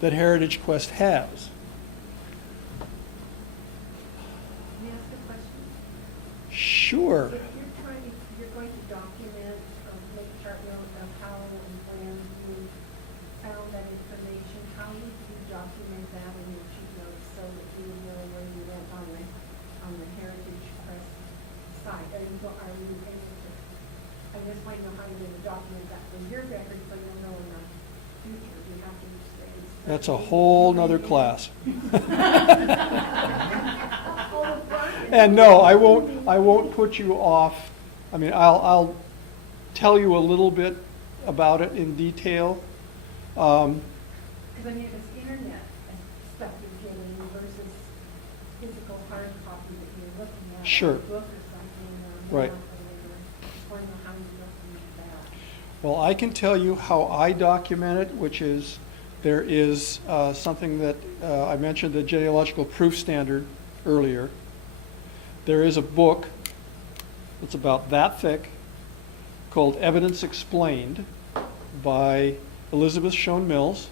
that Heritage Quest has. May I ask a question? Sure. If you're going to document, make a chart note of how and when you found that information, how would you document that in your sheet notes so that you would know where you went on the Heritage Quest site? Are you able to, I just might know how you're going to document that for your record so you'll know in the future. You have to say. That's a whole nother class. And no, I won't put you off. I mean, I'll tell you a little bit about it in detail. Because I mean, it's internet stuff you're getting versus physical hard copy that you're looking at. Sure. Like a book or something. Right. Or know how you document that. Well, I can tell you how I document it, which is there is something that I mentioned, the genealogical proof standard earlier. There is a book that's about that thick called Evidence Explained by Elizabeth Shown Mills.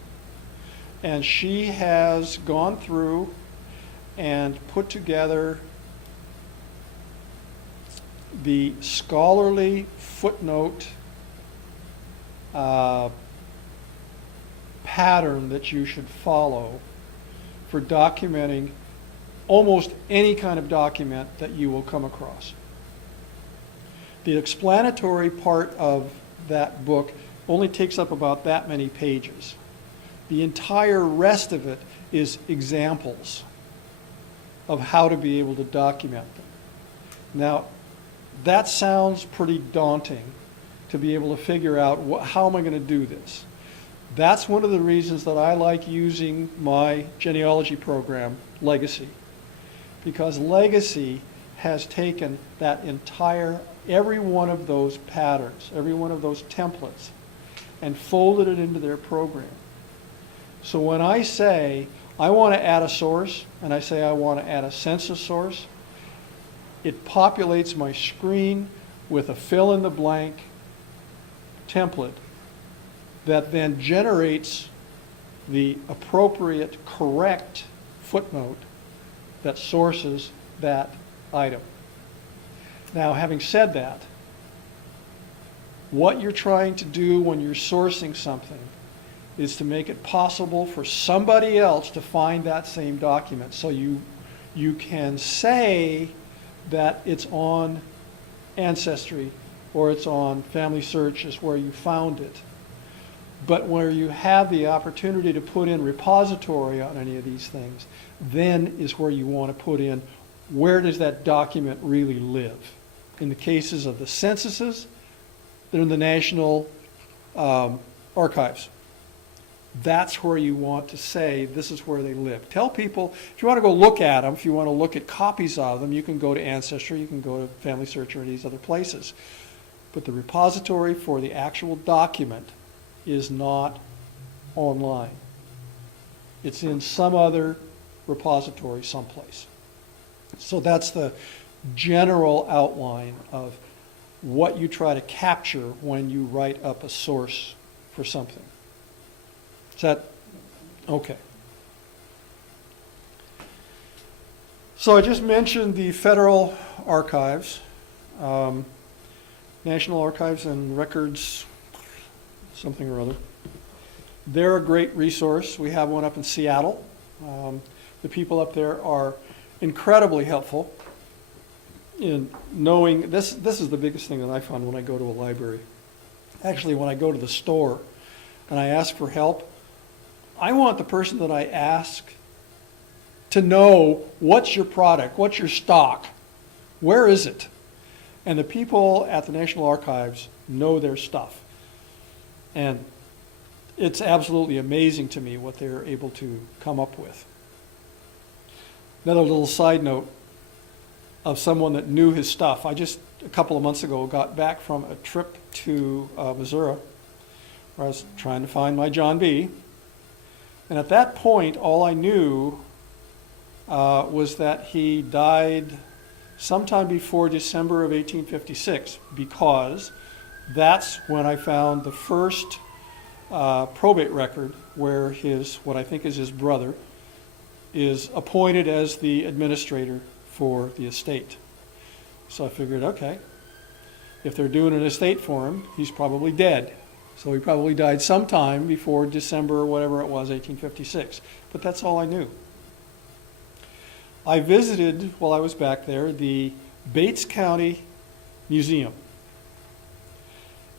And she has gone through and put together the scholarly footnote pattern that you should follow for documenting almost any kind of document that you will come across. The explanatory part of that book only takes up about that many pages. The entire rest of it is examples of how to be able to document them. Now, that sounds pretty daunting to be able to figure out how am I going to do this. That's one of the reasons that I like using my genealogy program, Legacy, because Legacy has taken that every one of those patterns, every one of those templates, and folded it into their program. So when I say I want to add a source, and I say I want to add a census source, it populates my screen with a fill-in-the-blank template that then generates the appropriate, correct footnote that sources that item. Now, having said that, what you're trying to do when you're sourcing something is to make it possible for somebody else to find that same document. So you can say that it's on Ancestry or it's on Family Search is where you found it. But where you have the opportunity to put in repository on any of these things, then is where you want to put in where does that document really live. In the cases of the censuses, they're in the National Archives. That's where you want to say this is where they live. Tell people, if you want to go look at them, if you want to look at copies of them, you can go to Ancestry, you can go to Family Search or these other places. But the repository for the actual document is not online. It's in some other repository someplace. So that's the general outline of what you try to capture when you write up a source for something. Is that okay? So I just mentioned the Federal Archives, National Archives and Records, something or other. They're a great resource. We have one up in Seattle. The people up there are incredibly helpful in knowing, this is the biggest thing that I found when I go to a library. Actually, when I go to the store and I ask for help, I want the person that I ask to know what's your product, what's your stock, where is it? And the people at the National Archives know their stuff. And it's absolutely amazing to me what they're able to come up with. Another little side note of someone that knew his stuff. I just, a couple of months ago, got back from a trip to Missouri, where I was trying to find my John B. And at that point, all I knew was that he died sometime before December of 1856, because that's when I found the first probate record where what I think is his brother, is appointed as the administrator for the estate. So I figured, okay, if they're doing an estate for him, he's probably dead. So he probably died sometime before December or whatever it was, 1856. But that's all I knew. I visited, while I was back there, the Bates County Museum.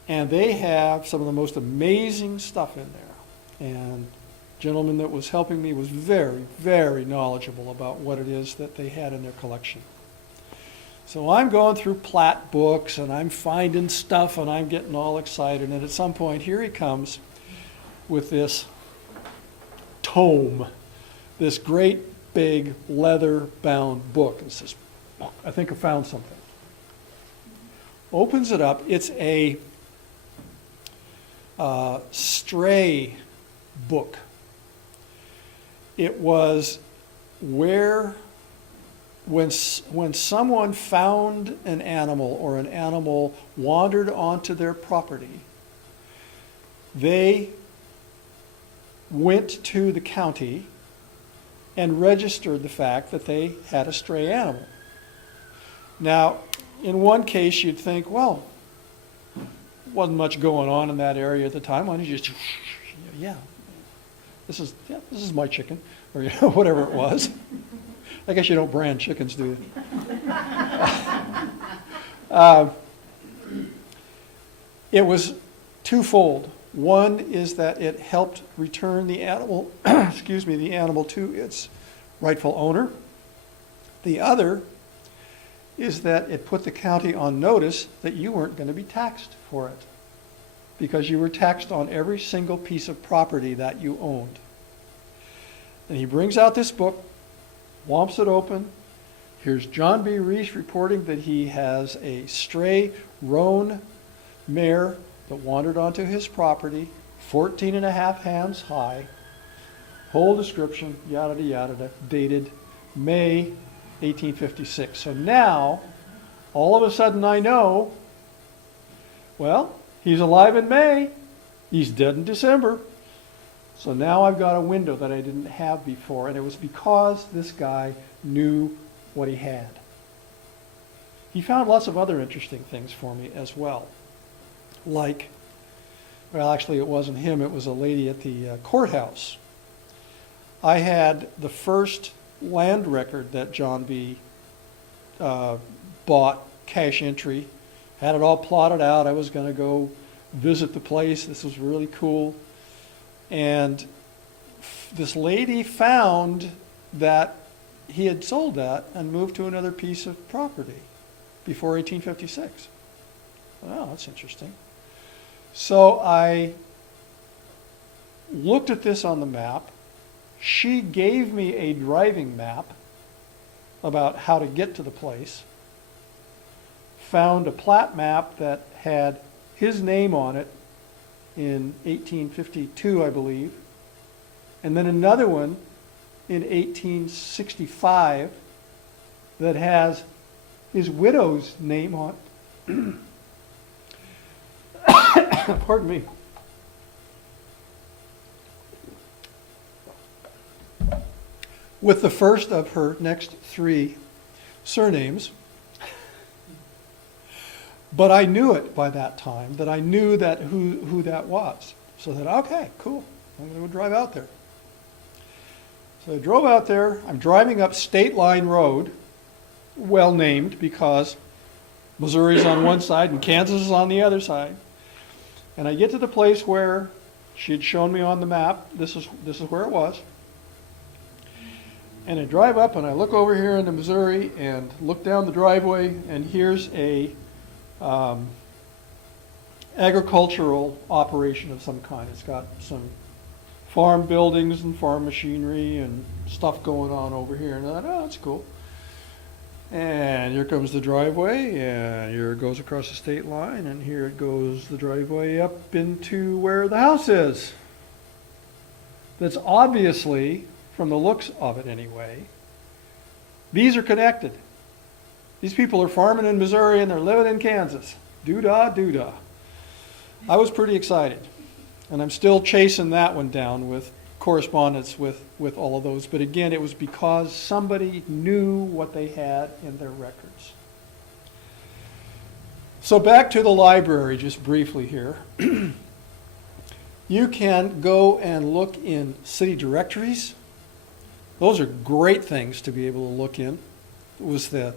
And they have some of the most amazing stuff in there. And the gentleman that was helping me was very, very knowledgeable about what it is that they had in their collection. So I'm going through plat books and I'm finding stuff and I'm getting all excited. And at some point, here he comes with this tome, this great big leather-bound book. It says, I think I found something. Opens it up. It's a stray book. It was where, when someone found an animal or an animal wandered onto their property, they went to the county and registered the fact that they had a stray animal. Now, in one case, you'd think, well, wasn't much going on in that area at the time. Why don't you just, yeah, this is my chicken, or whatever it was. I guess you don't brand chickens, do you? It was twofold. One is that it helped return the animal, the animal to its rightful owner. The other is that it put the county on notice that you weren't going to be taxed for it, because you were taxed on every single piece of property that you owned. And he brings out this book, whomps it open. Here's John B. Reese reporting that he has a stray roan mare that wandered onto his property, 14 and a half hands high, whole description, yada yada, dated May 1856. So now, all of a sudden I know, well, he's alive in May, he's dead in December. So now I've got a window that I didn't have before, and it was because this guy knew what he had. He found lots of other interesting things for me as well. Like, well, actually it wasn't him, it was a lady at the courthouse. I had the first land record that John B. Bought, cash entry, had it all plotted out. I was going to go visit the place. This was really cool. And this lady found that he had sold that and moved to another piece of property before 1856. Well, that's interesting. So I looked at this on the map. She gave me a driving map about how to get to the place. Found a plat map that had his name on it in 1852, I believe. And then another one in 1865 that has his widow's name on it. Pardon me. With the first of her next three surnames. But I knew it by that time, that I knew that who that was. So that, okay, cool, I'm going to drive out there. So I drove out there. I'm driving up State Line Road, well named because Missouri's on one side and Kansas is on the other side. And I get to the place where she had shown me on the map. This is where it was. And I drive up and I look over here into Missouri and look down the driveway, and here's a agricultural operation of some kind. It's got some farm buildings and farm machinery and stuff going on over here. And I thought, oh, that's cool. And here comes the driveway, and here it goes across the state line, and here it goes the driveway up into where the house is. That's obviously, from the looks of it anyway, these are connected. These people are farming in Missouri and they're living in Kansas. Doo-dah, doo-dah. I was pretty excited. And I'm still chasing that one down with correspondence with all of those. But again, it was because somebody knew what they had in their records. So back to the library just briefly here. You can go and look in city directories. Those are great things to be able to look in. It was the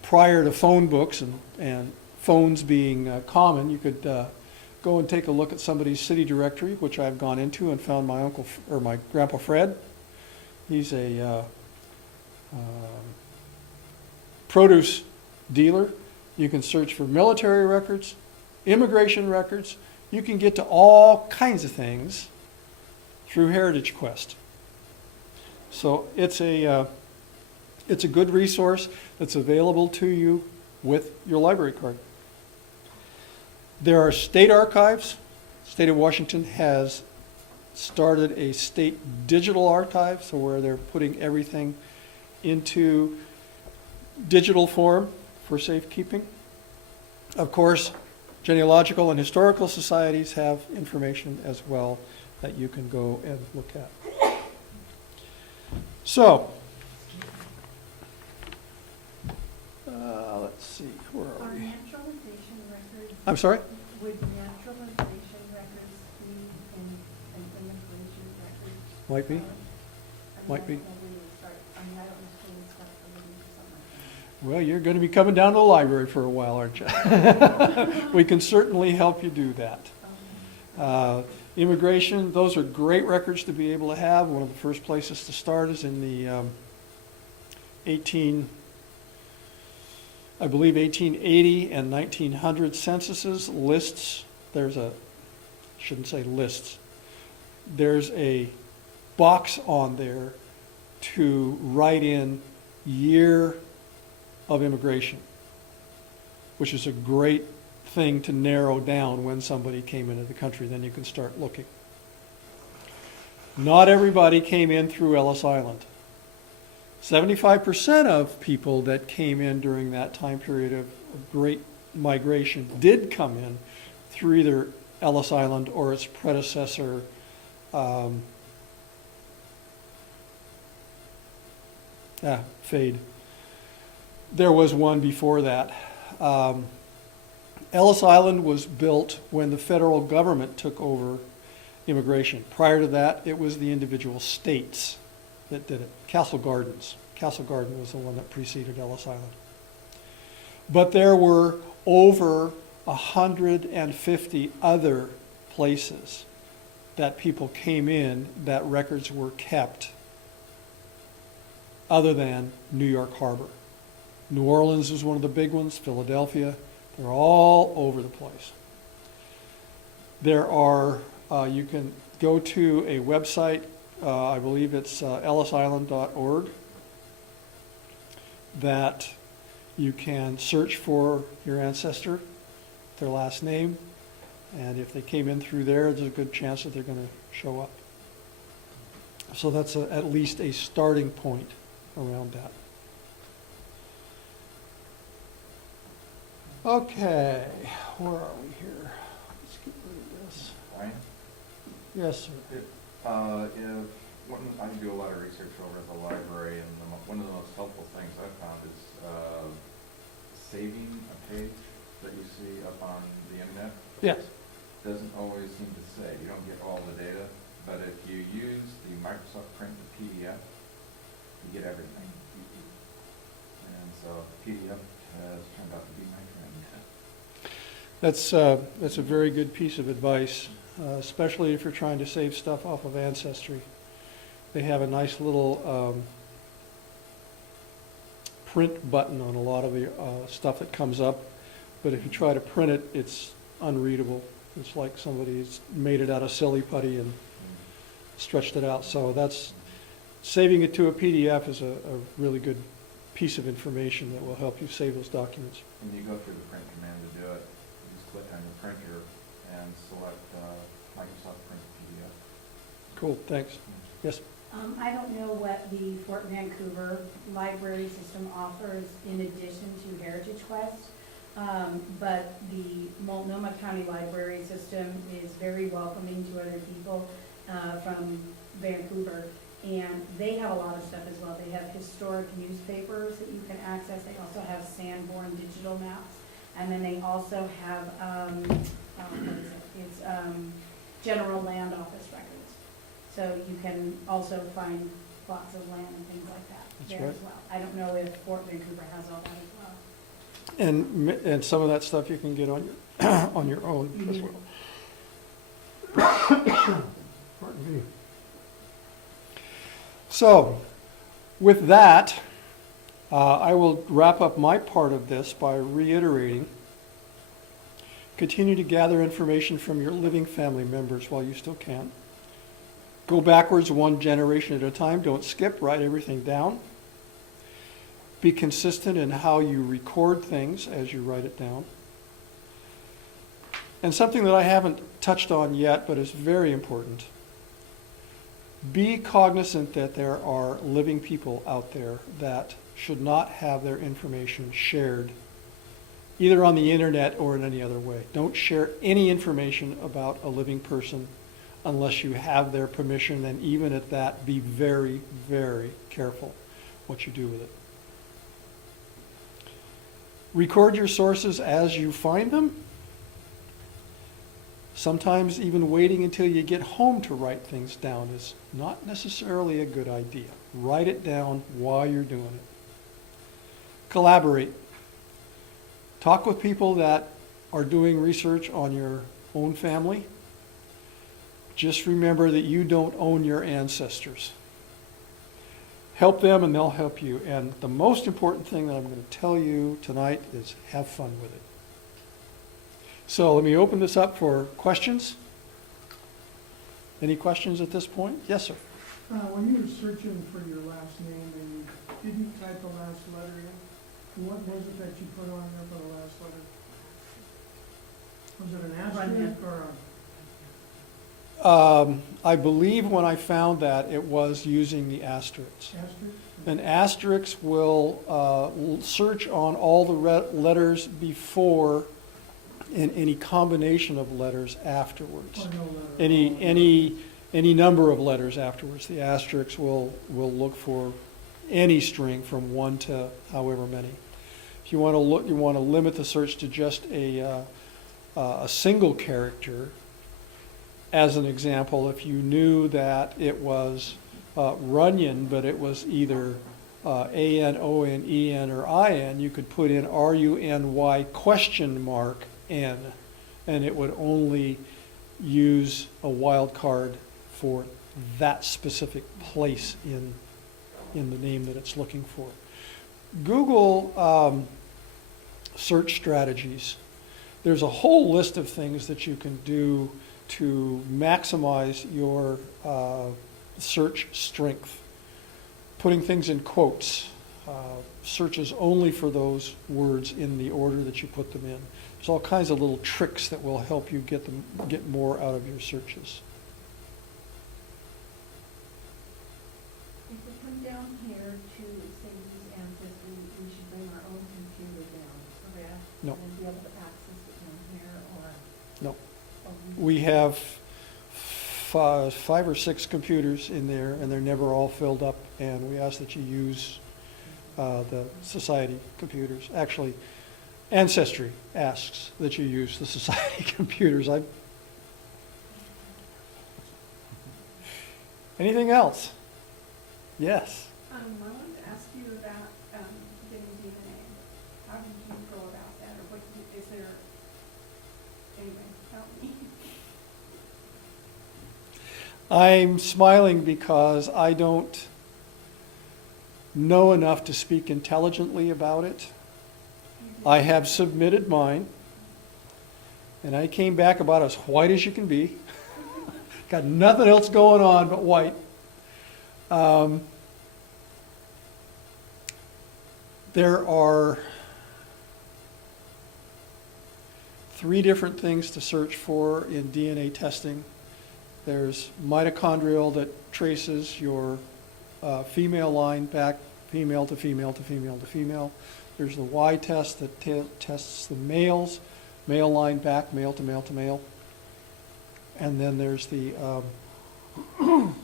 prior to phone books and phones being common, you could go and take a look at somebody's city directory, which I've gone into and found my uncle or my grandpa Fred. He's a produce dealer. You can search for military records, immigration records. You can get to all kinds of things through Heritage Quest. So it's a good resource that's available to you with your library card. There are state archives. The state of Washington has started a state digital archive, so where they're putting everything into digital form for safekeeping. Of course, genealogical and historical societies have information as well that you can go and look at. So, let's see, where Are are we? naturalization records? I'm sorry? Would naturalization records be in an immigration record? Might be. I mean, Might I be. don't know where you start. I mean, I don't understand stuff for living or something like Well, you're going to be coming down to the library for a while, aren't you? We can certainly help you do that. that. Immigration, those are great records to be able to have. One of the first places to start is in the 1880 and 1900 censuses, lists. Shouldn't say lists. There's a box on there to write in year of immigration, which is a great thing to narrow down when somebody came into the country. Then you can start looking. Not everybody came in through Ellis Island. 75% of people that came in during that time period of great migration did come in through either Ellis Island or its predecessor, Fade. There was one before that. Ellis Island was built when the federal government took over immigration. Prior to that, it was the individual states that did it. Castle Garden was the one that preceded Ellis Island. But there were over 150 other places that people came in that records were kept other than New York Harbor. New Orleans was one of the big ones, Philadelphia. They're all over the place. There are, you can go to a website, I believe it's ellisisland.org, that you can search for your ancestor, their last name, and if they came in through there, there's a good chance that they're going to show up. So that's at least a starting point around that. Okay, where are we here? Let's get rid of this. Ryan? Yes, sir. I do a lot of research over at the library, and one of the most helpful things I've found is saving a page that you see up on the internet. Yes. Doesn't always seem to say, you don't get all the data, but if you use the Microsoft Print PDF, you get everything. And so PDF has turned out to be my friend. That's a very good piece of advice, especially if you're trying to save stuff off of Ancestry. They have a nice little print button on a lot of the stuff that comes up, but if you try to print it, it's unreadable. It's like somebody's made it out of silly putty and stretched it out. So that's saving it to a PDF is a really good piece of information that will help you save those documents. When you go through the print command to do it, you just click on your printer and select Microsoft Print PDF. Cool, thanks. Yes? I don't know what the Fort Vancouver library system offers in addition to Heritage Quest, but the Multnomah County Library System is very welcoming to other people from Vancouver, and they have a lot of stuff as well. They have historic newspapers that you can access. They also have Sanborn digital maps, and then they also have, what is it? It's general land office records. So you can also find plots of land and things like that That's there right. as well. I don't know if Fort Vancouver has all that as well. And some of that stuff you can get on your, on your own as well. Pardon me. So, with that, I will wrap up my part of this by reiterating, continue to gather information from your living family members while you still can. Go backwards one generation at a time. Don't skip. Write everything down. Be consistent in how you record things as you write it down. And something that I haven't touched on yet, but is very important. Be cognizant that there are living people out there that should not have their information shared either on the internet or in any other way. Don't share any information about a living person unless you have their permission, and even at that, be very, very careful what you do with it. Record your sources as you find them. Sometimes even waiting until you get home to write things down is not necessarily a good idea. Write it down while you're doing it. Collaborate. Talk with people that are doing research on your own family. Just remember that you don't own your ancestors. Help them and they'll help you. And the most important thing that I'm going to tell you tonight is have fun with it. So let me open this up for questions. Any questions at this point? Yes, sir. When you were searching for your last name and you didn't type the last letter in, what was it that you put on there for the last letter? Was it an asterisk or a I believe when I found that, it was using the asterisks. asterisk? An asterisk will search on all the letters before and any combination of letters afterwards. Or no letter? Any number of letters afterwards. The asterisk will look for any string from 1 to however many. If you want to look, you want to limit the search to just a single character. As an example, if you knew that it was Runyon, but it was either A-N-O-N-E-N or I-N, you could put in R-U-N-Y question mark N, and it would only use a wildcard for that specific place in the name that it's looking for. Google search strategies. There's a whole list of things that you can do to maximize your search strength. Putting things in quotes, searches only for those words in the order that you put them in. There's all kinds of little tricks that will help you get more out of your searches. If we come down here to, say, use Ancestry, we should bring our own computer down, correct? No. And be able to access it in here, or? No. or We have 5 or 6 computers in there, and they're never all filled up, and we ask that you use the society computers. Actually, Ancestry asks that you use the society computers. Anything else? Yes. I wanted to ask you about getting DNA. How did you go about that, or what, is there, anyway, help me. I'm smiling because I don't know enough to speak intelligently about it. I have submitted mine, and I came back about as white as you can be. Got nothing else going on but white. There are 3 different things to search for in DNA testing. There's mitochondrial that traces your female line back, female to female to female to female. There's the Y test that tests the males, male line back, male to male to male. And then there's the, I'm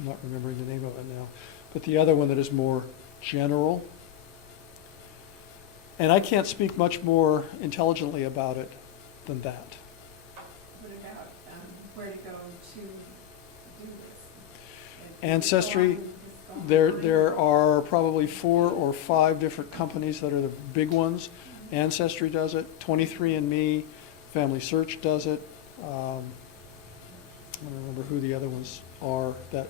not remembering the name of it now, but the other one that is more general. And I can't speak much more intelligently about it than that. What about where to go to do this? Ancestry, there are probably 4 or 5 different companies that are the big ones. Ancestry does it, 23andMe, Family Search does it. I don't remember who the other ones are that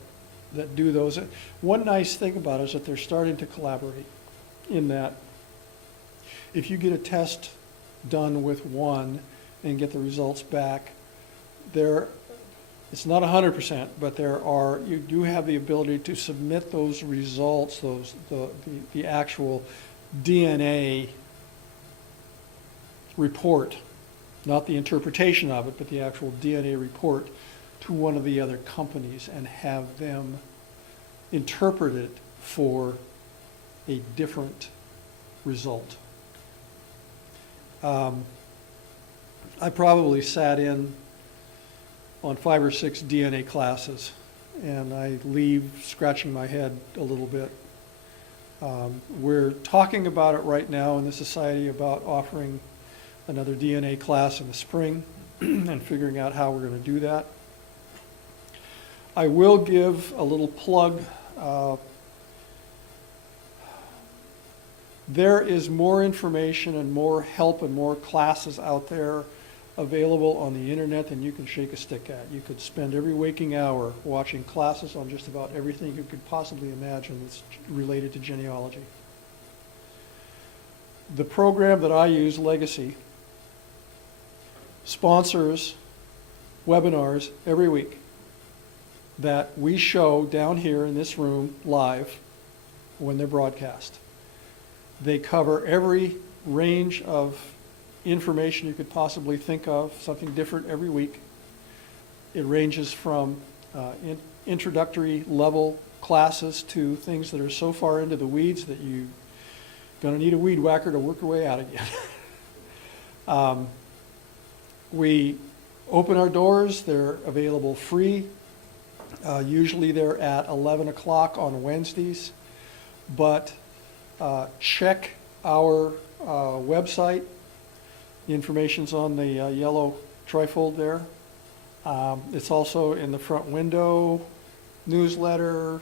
do those. One nice thing about it is that they're starting to collaborate in that if you get a test done with one and get the results back, it's not 100%, but you do have the ability to submit those results, the actual DNA report, not the interpretation of it, but the actual DNA report to one of the other companies and have them interpret it for a different result. I probably sat in on 5 or 6 DNA classes, and I leave scratching my head a little bit. We're talking about it right now in the society about offering another DNA class in the spring and figuring out how we're going to do that. I will give a little plug. There is more information and more help and more classes out there available on the internet than you can shake a stick at. You could spend every waking hour watching classes on just about everything you could possibly imagine that's related to genealogy. The program that I use, Legacy, sponsors webinars every week that we show down here in this room live when they're broadcast. They cover every range of information you could possibly think of, something different every week. It ranges from introductory level classes to things that are so far into the weeds that you're going to need a weed whacker to work your way out again. We open our doors. They're available free. Usually they're at 11 o'clock on Wednesdays. But check our website. The information's on the yellow trifold there. It's also in the front window, newsletter.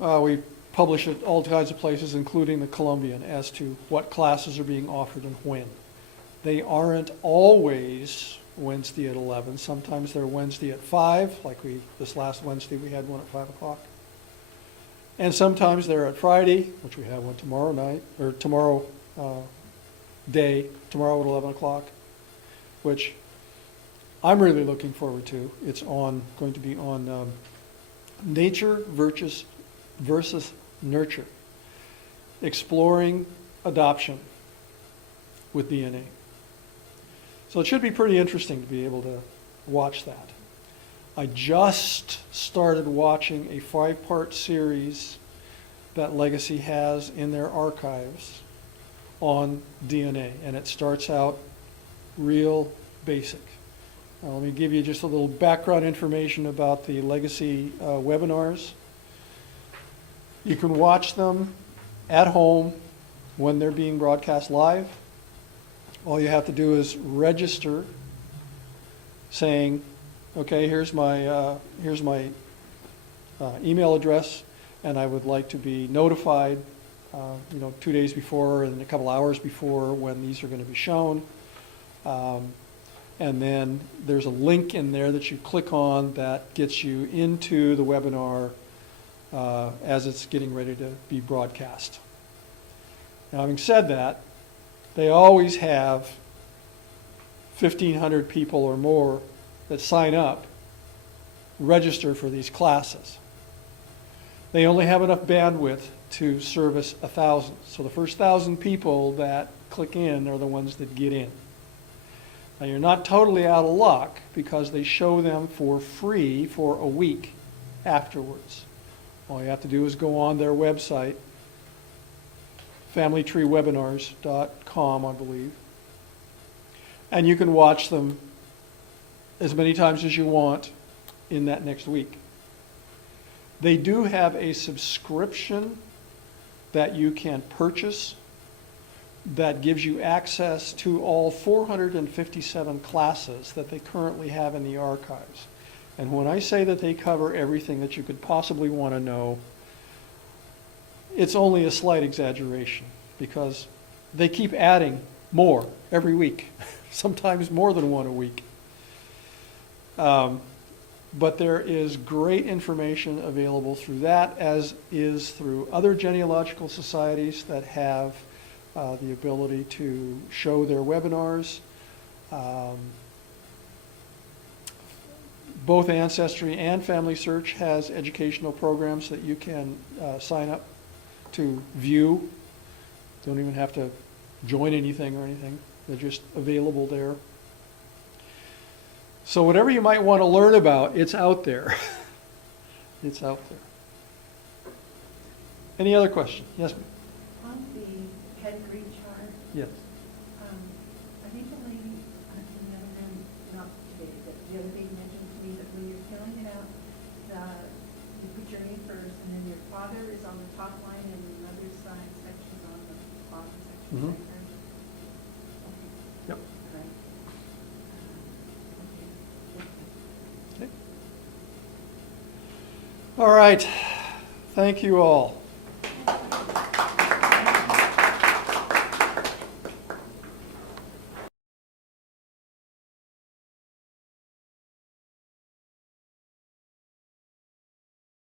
We publish it all kinds of places, including the Columbian, as to what classes are being offered and when. They aren't always Wednesday at 11. Sometimes they're Wednesday at 5, like this last Wednesday we had one at 5 o'clock. And sometimes they're at Friday, which we have one tomorrow night, or tomorrow day, tomorrow at 11 o'clock, which I'm really looking forward to. It's going to be on nature versus nurture, exploring adoption with DNA. So it should be pretty interesting to be able to watch that. I just started watching a 5-part series that Legacy has in their archives on DNA, and it starts out real basic. Now, let me give you just a little background information about the Legacy webinars. You can watch them at home when they're being broadcast live. All you have to do is register, saying, okay, here's my email address, and I would like to be notified 2 days before and a couple hours before when these are going to be shown. And then there's a link in there that you click on that gets you into the webinar as it's getting ready to be broadcast. Now, having said that, they always have 1,500 people or more that sign up, register for these classes. They only have enough bandwidth to service 1,000. So the first 1,000 people that click in are the ones that get in. Now, you're not totally out of luck because they show them for free for a week afterwards. All you have to do is go on their website, familytreewebinars.com, I believe, and you can watch them as many times as you want in that next week. They do have a subscription that you can purchase that gives you access to all 457 classes that they currently have in the archives. And when I say that they cover everything that you could possibly want to know, it's only a slight exaggeration because they keep adding more every week, sometimes more than one a week. But there is great information available through that, as is through other genealogical societies that have the ability to show their webinars. Both Ancestry and Family Search has educational programs that you can sign up to view. Don't even have to join anything or anything. They're just available there. So whatever you might want to learn about, it's out there. It's out there. Any other question? Yes, ma'am. On the pedigree chart, Yes. I think the lady, the other man, not today, but the father is on the top line and the mother's side section's on the bottom section. Mhm. is that correct? Okay. Yep. All right. Okay. All right, thank you all.